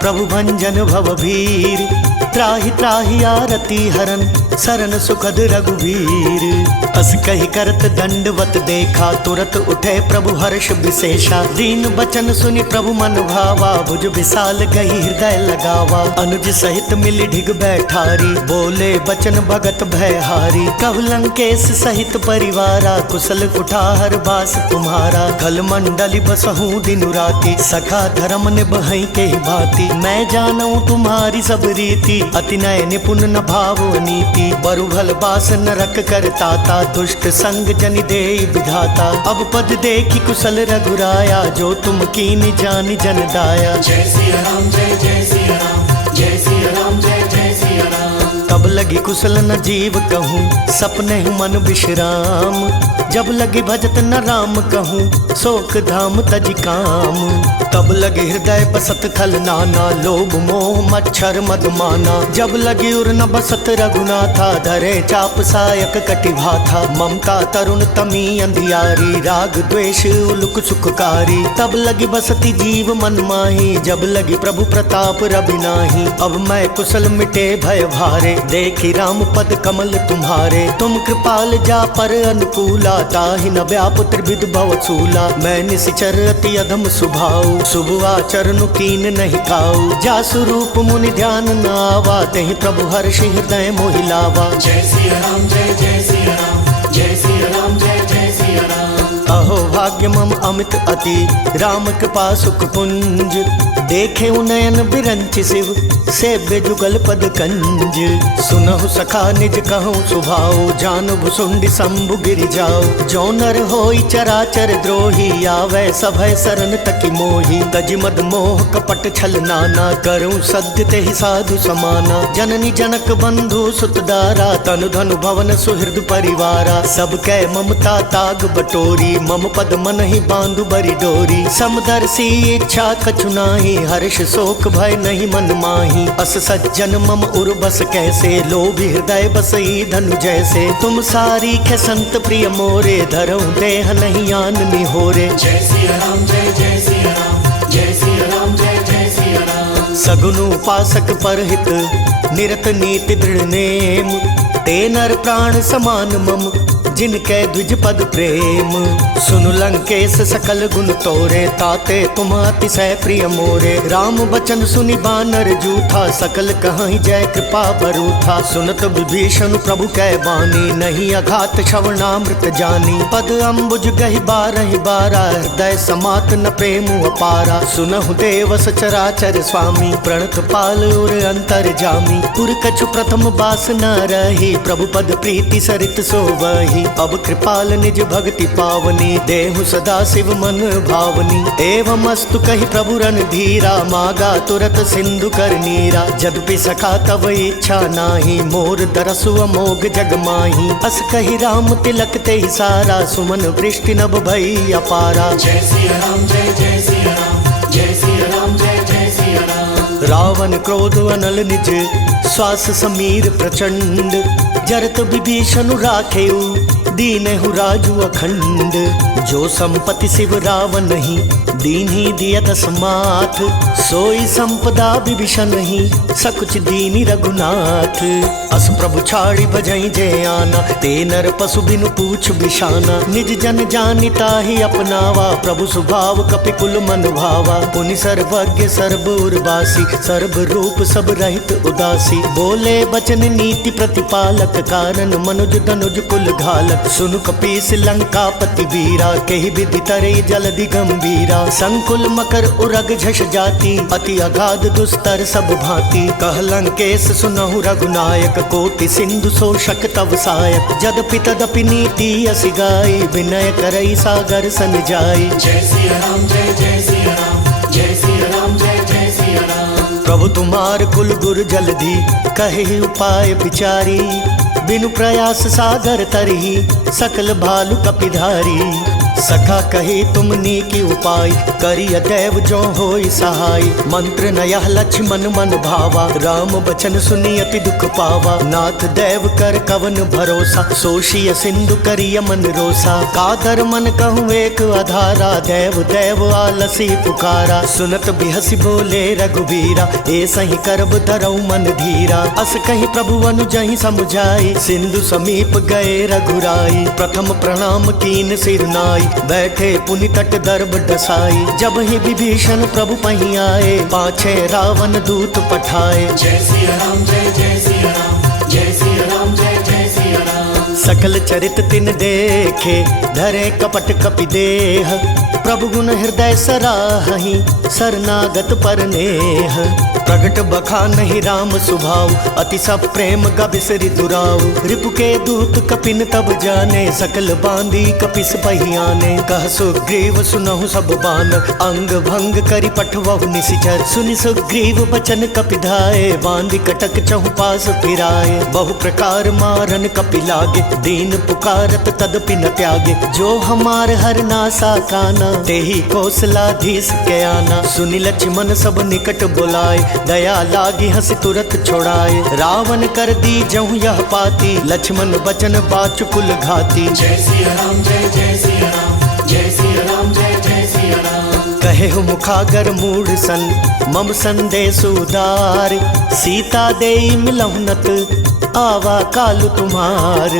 प्रभु भंजन भव भीर। त्राहि त्राहि आरती हरन, शरण सुखद रघुवीर। अस कहि करत दंडवत देखा, तुरत उठे प्रभु हर्ष विशेषा। दीन बचन सुनि प्रभु मन भावा, भुज विशाल गही हृदय लगावा। अनुज सहित मिली ढिग बैठारी, बोले बचन भगत भयहारी। कह लंकेश सहित परिवारा, कुशल कुठार बास तुम्हारा। खल मंडली बसहूँ दिनु राति, सखा धर्म निबहै के भांति। मैं जानूं तुम्हारी सब रीति, अति नय निपुण न भाव नीति। बरु भल बास नरक कर ताता, दुष्ट संग जनि देई विधाता। अब पद देखी कुशल रघुराया, जो तुम कीनि जानि जन दाया। जय सिया राम जय जय सिया राम, जय सिया राम जय जय सिया राम। तब लगी कुशल न जीव कहूँ, सपने मन विश्राम। जब लगी भजत न राम कहूँ, शोक धाम तज काम। तब लगे हृदय बसत खल नाना, लोभ मोह मच्छर मद माना। जब लगी उर न बसत रघुनाथा, धरे चाप सायक कटिभा था। ममता तरुण तमी अंधियारी, राग द्वेष उलुक सुखकारी। तब लगी बसती जीव मन माही, जब लगी प्रभु प्रताप रवि नाही। अब मैं कुशल मिटे भय भारे, देखी राम पद कमल तुम्हारे। तुम कृपाल जा पर अनुकूला, ताहि न व्याप त्रिविध भव सूला। मैं निशिचर अति अधम सुभाऊ, शुभ आचरण कीन नहीं खाऊ। जासु रूप मुनि ध्यान न आवा, तेहि प्रभु हर्ष हृदय मोहि लावा। जय सिया राम जय जय सिया राम, जय सिया राम जय जय सिया राम। अहो भाग्य मम अमित अति, राम कृपा सुख पुंज। देखे नयन बिरंच शिव, सेव्य जुगल पद कंज। सुनहु सखा निज कहूँ सुभाऊ, जान भुसुंड शंभु गिरि जाऊ। जो नर होई चराचर द्रोही, आवे सभय शरण तकी मोही। तज मद मोह कपट छल नाना, करूँ सद्य तेहि साधु समाना। जननी जनक बंधु सुतदारा, तनु धनु भवन सुहृद परिवारा। सब कै ममता ताग बटोरी, मम पद पद मन ही बांधु बरी डोरी। समदर्शी इच्छा कछु नाही, हर्ष शोक भय नहीं मन माही। अस सज्जन मम उर बस कैसे, लोभी हृदय बसई धनु जैसे। तुम सारी खे संत प्रिय मोरे, धरऊं देह नहीं आन निहोरे। जय सिया राम जय जय सिया राम, जय सिया राम जय जय सिया राम। सगुन उपासक परहित, निरत नीति दृढ़ नेम। ते नर प्राण समान मम, जिनके द्विज पद प्रेम। सुनु लंकेश सकल गुण तोरे, ताते तुम अतिशय प्रिय मोरे। राम बचन सुनि बानर जूथा, सकल कहाई जय कृपा बरूथा। सुनत विभीषण प्रभु कै बानी, नहीं अघात श्रवणामृत जानी। पद अम्बुज गहि बारहि बारा, हृदय समात न प्रेम अपारा। सुनहु देव सचराचर स्वामी, प्रणत पाल उर अंतर जामी। पुर कछु प्रथम बास न रही, प्रभु पद प्रीति सरित सोवही। अब कृपाल निज भक्ति पावनी, देहु सदा शिव मन भावनी। एवं अस्तु कहि प्रभु रणधीरा, मागा तुरत सिंधु कर नीरा। जद्यपि सखा तव इच्छा नाही, मोर दरसु अमोघ जग माही। अस कहि राम तिलक ते सारा, सुमन वृष्टि नभ भई अपारा। जय सिया राम जय जय सिया राम, जय सिया राम जय जय सिया राम। रावण क्रोध अनल निज, श्वास समीर प्रचंड। जरत विभीषण राखेउ, दीनहु राजु अखंड। जो संपत्ति शिव रावण नहीं, दीन्ही दिय दस माथ। सोई संपदा विभीषण ही, सकुच दीनी रघुनाथ। अस प्रभु छाड़ी भजई जय आना, ते नर पशु बिनु पूछ बिशाना। निज जन जानिता ही अपनावा, प्रभु स्वभाव कपि कुल मन भावा। पुनि सर्वज्ञ सर्व उर्वासी, सर्व रूप सब रहित उदासी। बोले बचन नीति प्रतिपालक, कारण मनुज धनुज कुल घालक। सुनु कपीस लंकापति वीरा, कहि विधि तरे जलधि गंभीरा। संकुल मकर उरग झष जाति, अति अगाध दुस्तर सब भांति। कह लंकेश सुनहु रघुनायक, कोटि सिंधु शोषक तव सायक। जदपि तदपि नीति असि गाई, विनय करई सागर सन जाई। जय सिया राम जय जय सिया राम, जय सिया राम जय जय सिया राम। प्रभु तुम्हार कुल गुर जलधि, कहे उपाय विचारी। बिनु प्रयास सागर तरही, सकल भालु कपिधारी। सखा कहे तुमनी की उपाय, करिय देव जो होई सहाय। मंत्र नयह लक्ष्मण मन भावा, राम बचन सुनी अति दुख पावा। नाथ देव कर कवन भरोसा, सोशिय सिंधु करिय मन रोसा। कादर मन कहूँ एक आधारा, देव देव आलसी पुकारा। सुनत बिहसी बोले रघुबीरा, ए सही करब धरऊ मन धीरा। अस कहीं प्रभु अनुजहि समुझाई, सिंधु समीप गए रघुराई। प्रथम प्रणाम कीन सिर नाई, बैठे पुनि तट दर्भ डसाई। जब ही विभीषण प्रभु पही आए, पाछे रावण दूत पठाए। जय सिया राम जय जय सिया राम, जय सिया राम जय जय सिया राम। सकल चरित तिन देखे, धरे कपट कपि देह। प्रभु गुण हृदय सराहि, शरणागत पर नेह। प्रगट बखानहि राम सुभाव, अति सब प्रेम गबिसरि दुराव। रिपु के दूत कपिन तब जाने, सकल बांधी कपिस पहियाने। कह सुग्रीव सुनहु सब बान, अंग भंग करि पठवहु निशिचर। सुनि सुग्रीव बचन कपिधाए, बांधी कटक चहु पास फिराए। बहु प्रकार मारन कपि लागे, दीन पुकारत तदपि न त्यागे। जो हमार हर नासा काना, तेहि कौशलाधीश के आना। सुनि लक्ष्मण सब निकट बुलाए, दया लागी हंस तुरत छोड़ाए। रावण कर दी जहु यह पाती, लक्ष्मण बचन बाचु कुल घाती। जय सिया राम जय जय सिया राम, जय सिया राम जय जय सिया राम। कहे हो मुखागर मूढ़ सन, मम संदेश उदार। सीता देई मिलहुनत, आवा कालु तुम्हार।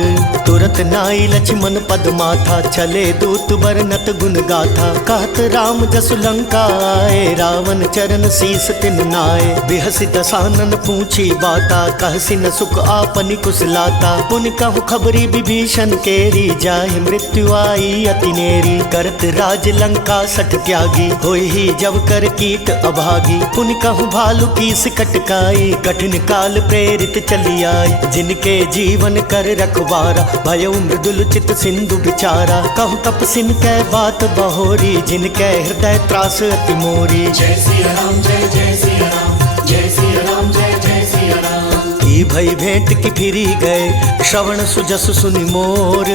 तुरत नाई लक्ष्मण पद माथा, चले दूत बरनत गुण गाथा। कहत राम जसु लंका आए, रावण चरण शीस तिन नाए। बिहसि दसानन पूछी बाता, कहसि न सुख आपनि कुशलाता। पुन कहु खबरी विभीषण केरी, जाहि मृत्यु आई अति नेरी। करत राज लंका सठ त्यागी, होई ही जब कर कीट अभागी। पुन कहु भालु की सिकटकाई, कठिन काल प्रेरित चली आई। जिनके जीवन कर रखवारा, भयउ मृदुल चित सिंधु बिचारा। कहु तपसिन कै बात बहोरी, जिनके हृदय त्रास अति मोरी। जय सिया राम जय जय सिया राम, जय सिया राम जय जय सिया राम। बूढ़ी भई भेंट की फिरी गए, श्रवण सुजस सुनि मोर।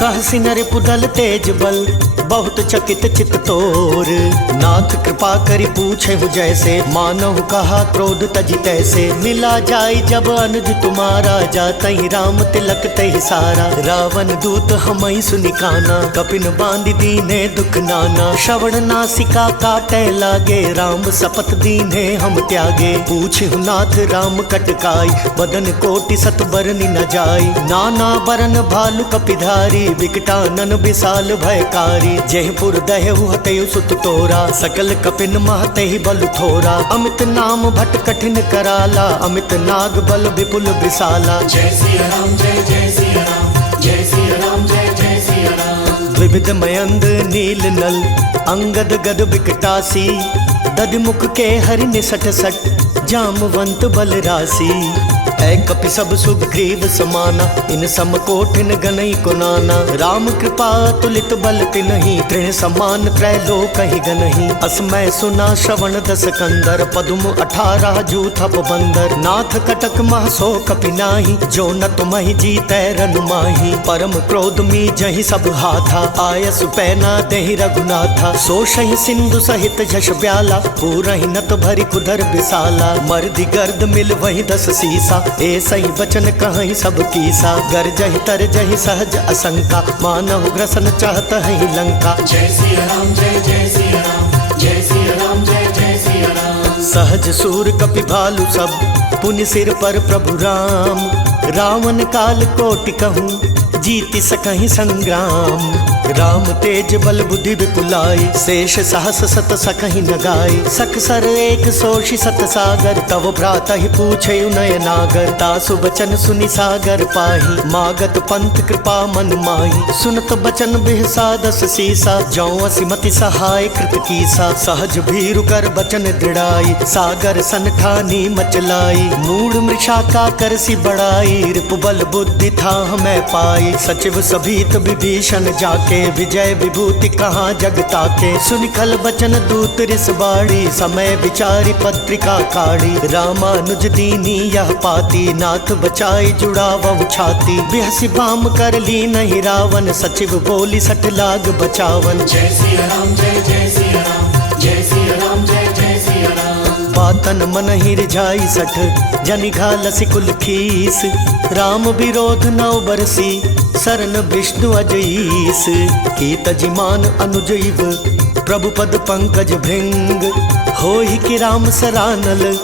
कहसी नर पुदल तेज बल, बहुत चकित चित तोर। नाथ कृपा करि पूछे हूँ जैसे, मानहु कहा क्रोध तजि तैसे। मिला जाई जब अनुज तुम्हारा, जातहि राम तिलक तहि सारा। रावण दूत हमहि सुनि काना, कपिन बांधि दीने दुख नाना। श्रवण नासिका काटे लागे, राम शपथ दीने हम त्यागे। पूछहु नाथ राम कटकाई, बदन कोटि सत बरनि न जाई। नाना बरन भालु कपिधारी, विकटानन विशाल भयकारी। जयपुर दहु हतयु सुत तोरा, सकल कपिन महतहि बल थोरा। अमित नाम भट कठिन कराला, अमित नाग बल विपुल विशाला। जय सिया राम जय जय सिया राम, जय सिया राम जय जय सिया राम। विविध मयंद नील नल, अंगद गद विकटासी। दधिमुख के हरि निसट सट, जामवंत बल राशि। ऐ कपि सब सुग्रीव समाना, इन सम कोठिन गनई को नाना। राम कृपा तुलित बल तिन्हि, तृण समान त्रैलोकहि गनहि। असमय सुना श्रवण दस कंदर, पदुम 18 जूथप बंदर। नाथ कटक मह सो कपि नाही, जो न तुमहि जीतै रनु माही। परम क्रोध मी जहि सब हाथा, आयसु पैना देहि रघुनाथा। सोषहि सिंधु सहित झष ब्याला, पूरहि नत भरि कुधर विसाला। मर्दि गर्द मिल वही 10 सीसा, ऐसहि बचन कहहि सब कीसा। गरजहि तरजहि सहज असंका, मानहु ग्रसन चाहत ही लंका। जय सिया राम जय जय सिया राम, जय सिया राम जय जय सिया राम। सहज सूर कपि भालु सब, पुनि सिर पर प्रभु राम। रावण काल कोटि कहूँ, जीति सकहि संग्राम। राम तेज बल बुद्धि विपुलाई, शेष सहस सत सकहि न गाई। सख सर एक सोषि सत सागर, तव भ्राता ही पूछे नय नागर। तासु बचन सुनि सागर पाही, मागत पंथ कृपा मन माही। सुनत बचन बिहसा 10 सीसा, जौ असिमति सहाय कृत कीसा। सहज भीरु कर बचन दृढ़ाई, सागर सन ठानी मचलाई। मूढ़ मृषा का करसी बढ़ाई, रिपु बल बुद्धि था हमें पाई। सचिव सभीत विभीषण जाके, विजय विभूति कहाँ जगता के। सुनिखल बचन दूत रिस बाड़ी, समय विचारी पत्रिका काढ़ी। रामानुज दीनी यह पाती, नाथ बचाई जुड़ावहु छाती। बिहसी बाम कर ली नहीं रावण, सचिव बोली सठ लाग बचावन। जय सिया राम जय जय सिया राम, जय सिया राम जय जय सिया राम। बातन मन ही रिझाई सठ, जनि घालसी कुल खीस। राम विरोध नौ बरसी, सरन विष्णु अजईस। की तजिमान अनुजैव, प्रभु पद पंकज भृंग। होहि कि राम सरानल,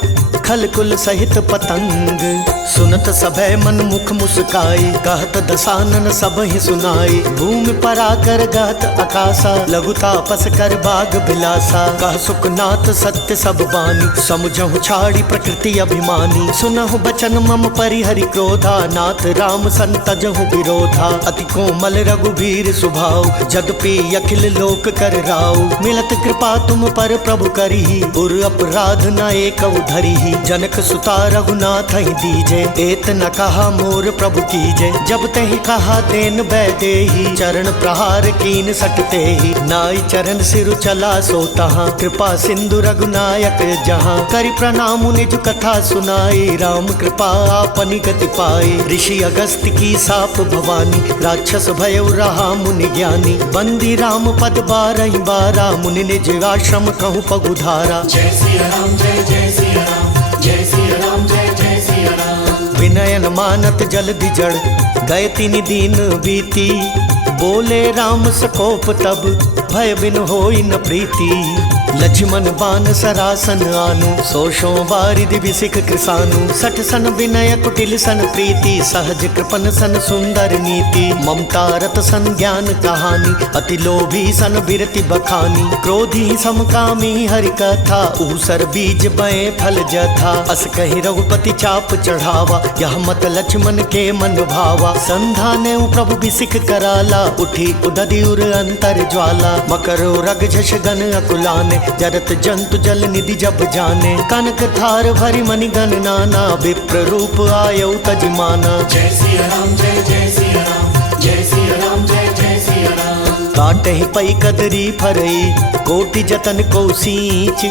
खल कुल सहित पतंग। सुनत सभय मन मुख मुस्काई, कहत दसानन सब ही सुनाई। भूमि पराकर गहत आकाशा, लघु तापस कर बाग बिलासा। कह सुखनाथ सत्य सब बानी, समुझहु छाड़ी प्रकृति अभिमानी। सुनहु बचन मम परिहरि क्रोधा, नाथ राम संतजहु विरोधा। अति कोमल रघुवीर सुभाव, जदपि अखिल लोक कर राव। मिलत कृपा तुम पर प्रभु करिहि, उर अपराध न एक धरिहि। जनक सुता रघुनाथ ही दीजे, एत न कहा मोर प्रभु कीजे। जब तहि कहा देन बैदेही, चरण प्रहार कीन सटते ही। नाई चरण सिरु चला सो तहाँ, कृपा सिंधु रघुनायक जहाँ। करि प्रणाम निज कथा सुनाई, राम कृपा आपनि गति पाई। ऋषि अगस्त्य की साप भवानी, राक्षस भयउ रहा मुनि ज्ञानी। बंदी राम पद 12 बारा, मुनि निज आश्रम कहूँ पगुधारा। जय सिया राम जय जय सिया राम, जय सिया राम जय जय सिया राम। विनयन मानत जल्दि जड़, गए तिनि दीन बीती। बोले राम सकोप तब, भय बिन होई न प्रीति। लक्ष्मण बान सरासन आनु, सोशो बारिधि विसिख कृसानु। सठ सन विनय कुटिल सन प्रीति, सहज कृपन सन सुंदर नीति। ममता रत सन ज्ञान कहानी, अति लोभी सन बिरति बखानी। क्रोधी समकामी हरि कथा, ऊसर बीज बए फल जथा। अस कहि रघुपति चाप चढ़ावा, यह मत लक्ष्मण के मन भावा। संधाने प्रभु विसिख कराला, उठी उदधि उर अंतर ज्वाला। मकरो रग झष गन अकुलाने, जरत जंतु जल निधि जब जाने। कनक थार भरी मणि गण नाना, विप्र रूप आयौ तजिमाना। जय सिया राम जय जय सिया राम, जय सिया राम जय जय सिया राम। काटहि पई कदरी फरई, कोटि जतन को सींच।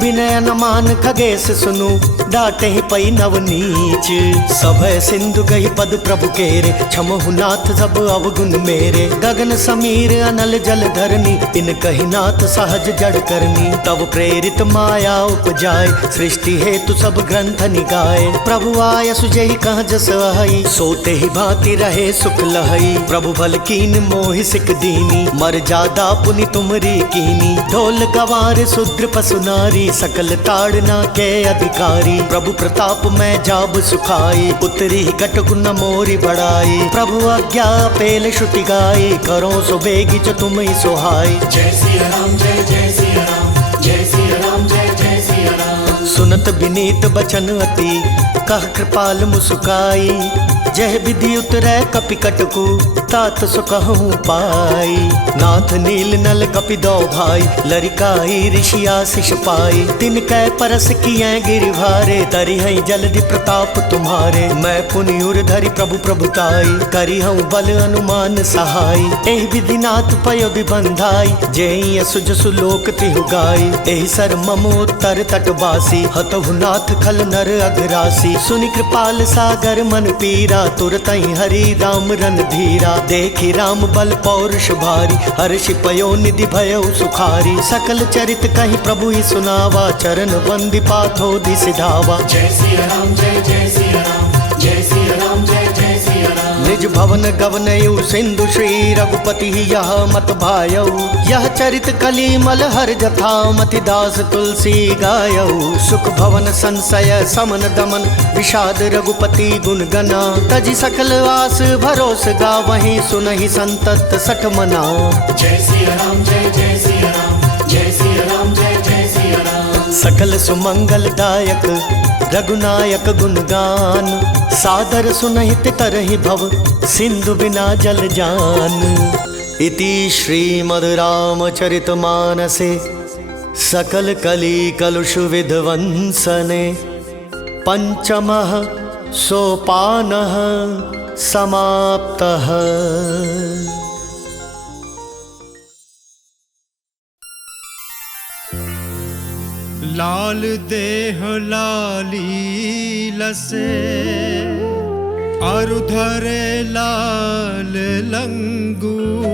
विनय न मान खगेश सुनु, डांटे ही पई नवनीच। सब सिंधु कही पद प्रभु केरे, क्षमहु नाथ सब अवगुण मेरे। गगन समीर अनल जल धरनी, इन कही नाथ सहज जड़ करनी। तब प्रेरित माया उपजाए, सृष्टि हेतु सब ग्रंथ निगाए। प्रभु आय सुजहि कह जस अहै, सोते ही भांति रहे सुख लहै। प्रभु भल कीन मोहि सिक दीनी, मर जादा पुनि तुमरी कीनी। ढोल गवार शूद्र पशु नारी, सकल ताड़ना के अधिकारी। प्रभु प्रताप में जाब सुखाई, उतरी कटक न मोरी बढ़ाई। प्रभु आज्ञा पेल श्रुति गाई, करो सो बेगी जो तुम ही सोहाई। जय सिया राम जय जय सिया राम, जय सिया राम जय जय सिया राम। सुनत विनीत बचन अति, कह कृपाल मुस्काई। जह विधि उतरै कपि कटकु, तात सो कहूँ पाई। नाथ नील नल कपि दो भाई, लरिकाई ऋषि आशीष पाई। तिन कै परस किए गिरिभारे, तरि हई जलधि प्रताप तुम्हारे। मैं पुनि उर धरि प्रभु प्रभुताई, करी हूँ बल अनुमान सहाय। एहि विधि नाथ पयो विबंधाई, जेहि असुज सुलोक तिहु गाई। एहि सर मम उत्तर तटवासी, हतहु नाथ खल नर अघरासी। सुनि कृपाल सागर मन पीरा, तुरतहि हरि राम रन धीरा। देखी राम बल पौरुष भारी, हर्षि पयो निधि भयो सुखारी। सकल चरित कहि प्रभु ही सुनावा, चरण वंदि पाथोधि सिधावा। जय सिया राम जय जय सिया राम, जय सिया राम जय जय सिया राम। निज भवन गवनयु सिंधु श्री रघुपति यह मत भायौ। यह चरित कलिमल हर जथा, मति दास तुलसी गायौ। सुख भवन संशय समन दमन, विषाद रघुपति गुण गना। तजि सकल आस भरोस गावहीं, सुनहि संतत सठ मना। जय सिया राम जय जय सिया राम, जय सिया राम जय जय सिया राम। सकल सुमंगल दायक रघुनायक गुणगान। सादर सुनहित तरहि भव, सिंधु बिना जल जान। इति श्रीमद् रामचरितमानसे सकल कली कलुष विध्वंसने, पंचमः सोपानः समाप्तः। लाल देह लाली लसे, अरु धरे लाल लंगूर।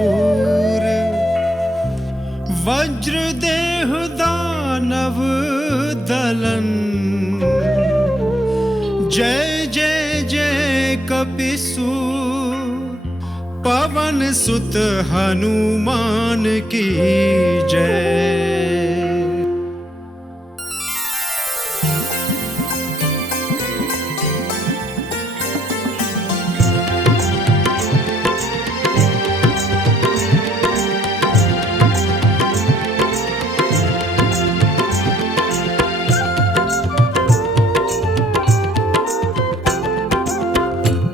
वज्र देह दानव दलन, जय जय जय कपिसूर। पवन सुत हनुमान की जय।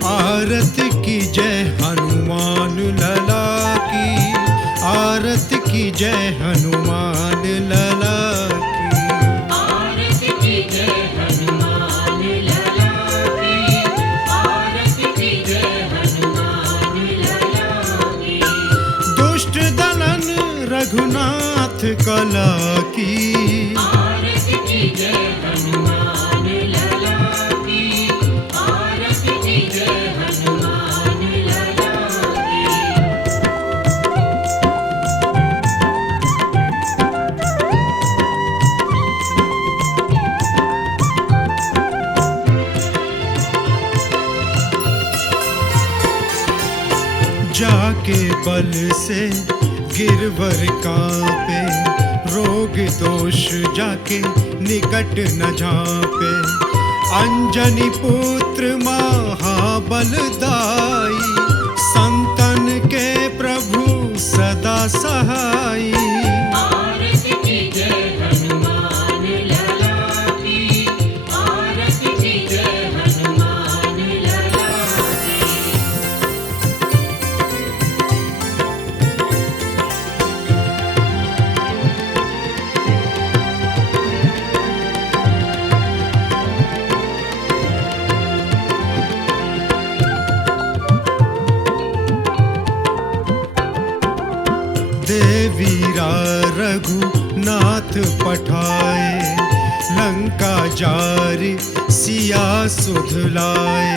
आरती की जय हनुमान लला की, आरती की जय हनुमान लला की। आरती की जय हनुमान लला की, आरती की जय हनुमान लला की। दुष्ट दलन रघुनाथ कला की, आरती की जय हनुमान लला की, आरती की जय हनुमान लला की। जाके बल से गिरवर कांपे, रोग दोष जाके निकट न झांपे। अंजनी पुत्र महाबलदाई, संतन के प्रभु सदा सहाई। आरती की जय हनुमान लला की, आरती की जय हनुमान लला की। देवीरा रघुनाथ पठाए, लंका जारी सिया सुध लाए,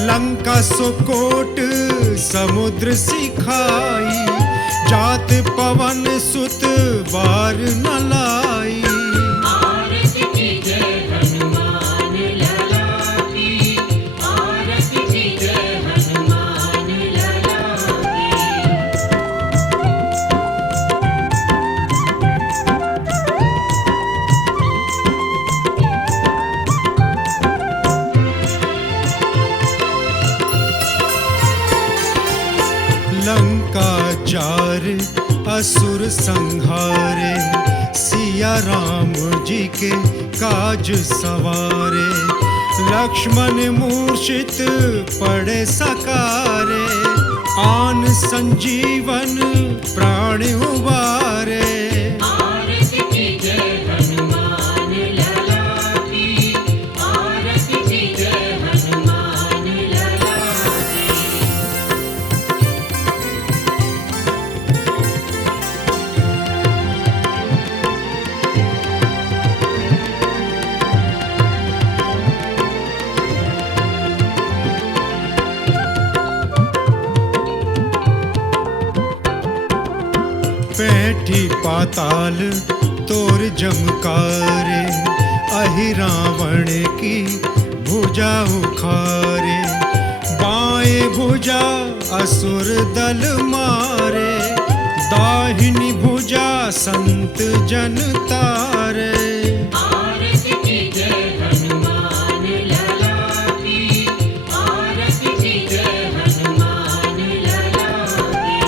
लंका सुकोट समुद्र सिखाई, जात पवन सुत बार न लाई। आरती कीजे हनुमान लला की, आरती कीजे हनुमान लला की। लंका चार असुर संहारे, सिया राम जी के काज सवारे, लक्ष्मण मूर्छित पड़े सकारे, आन संजीवन प्राण उबारे। आरती कीजे हनुमान लला की, आरती कीजे हनुमान लला की। पैठी पाताल तोर जमकारे, अहि रावण की भुजा उखारे, बाएं भुजा असुर दल मारे, दाहिनी भुजा संत जन तारे। आरती कीजे हनुमान लला की, आरती कीजे हनुमान लला की।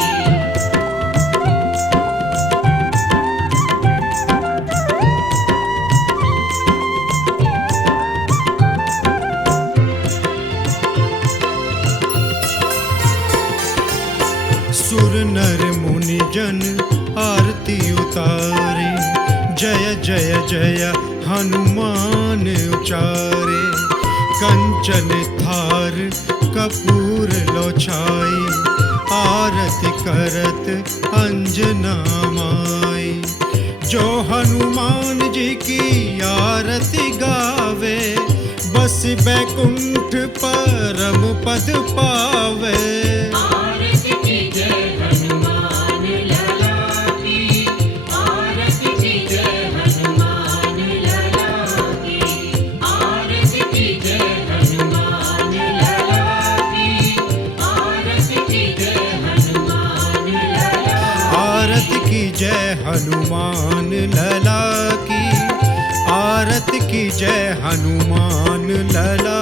सुर नर मुनि जन आरती उतारे, जय जय जय हनुमान उचारे, कंचन थार कपूर लो छाई, आरती करत अंजना माई। जो हनुमान जी की आरती गावे, बस बैकुंठ परम पद पावे। आरती कीजे हनुमान लला की, आरती कीजे हनुमान लला की। आरती कीजे हनुमान लला की, आरती कीजे हनुमान लला। आरती की जय हनुमान लला की, आरती की जय हनुमान लला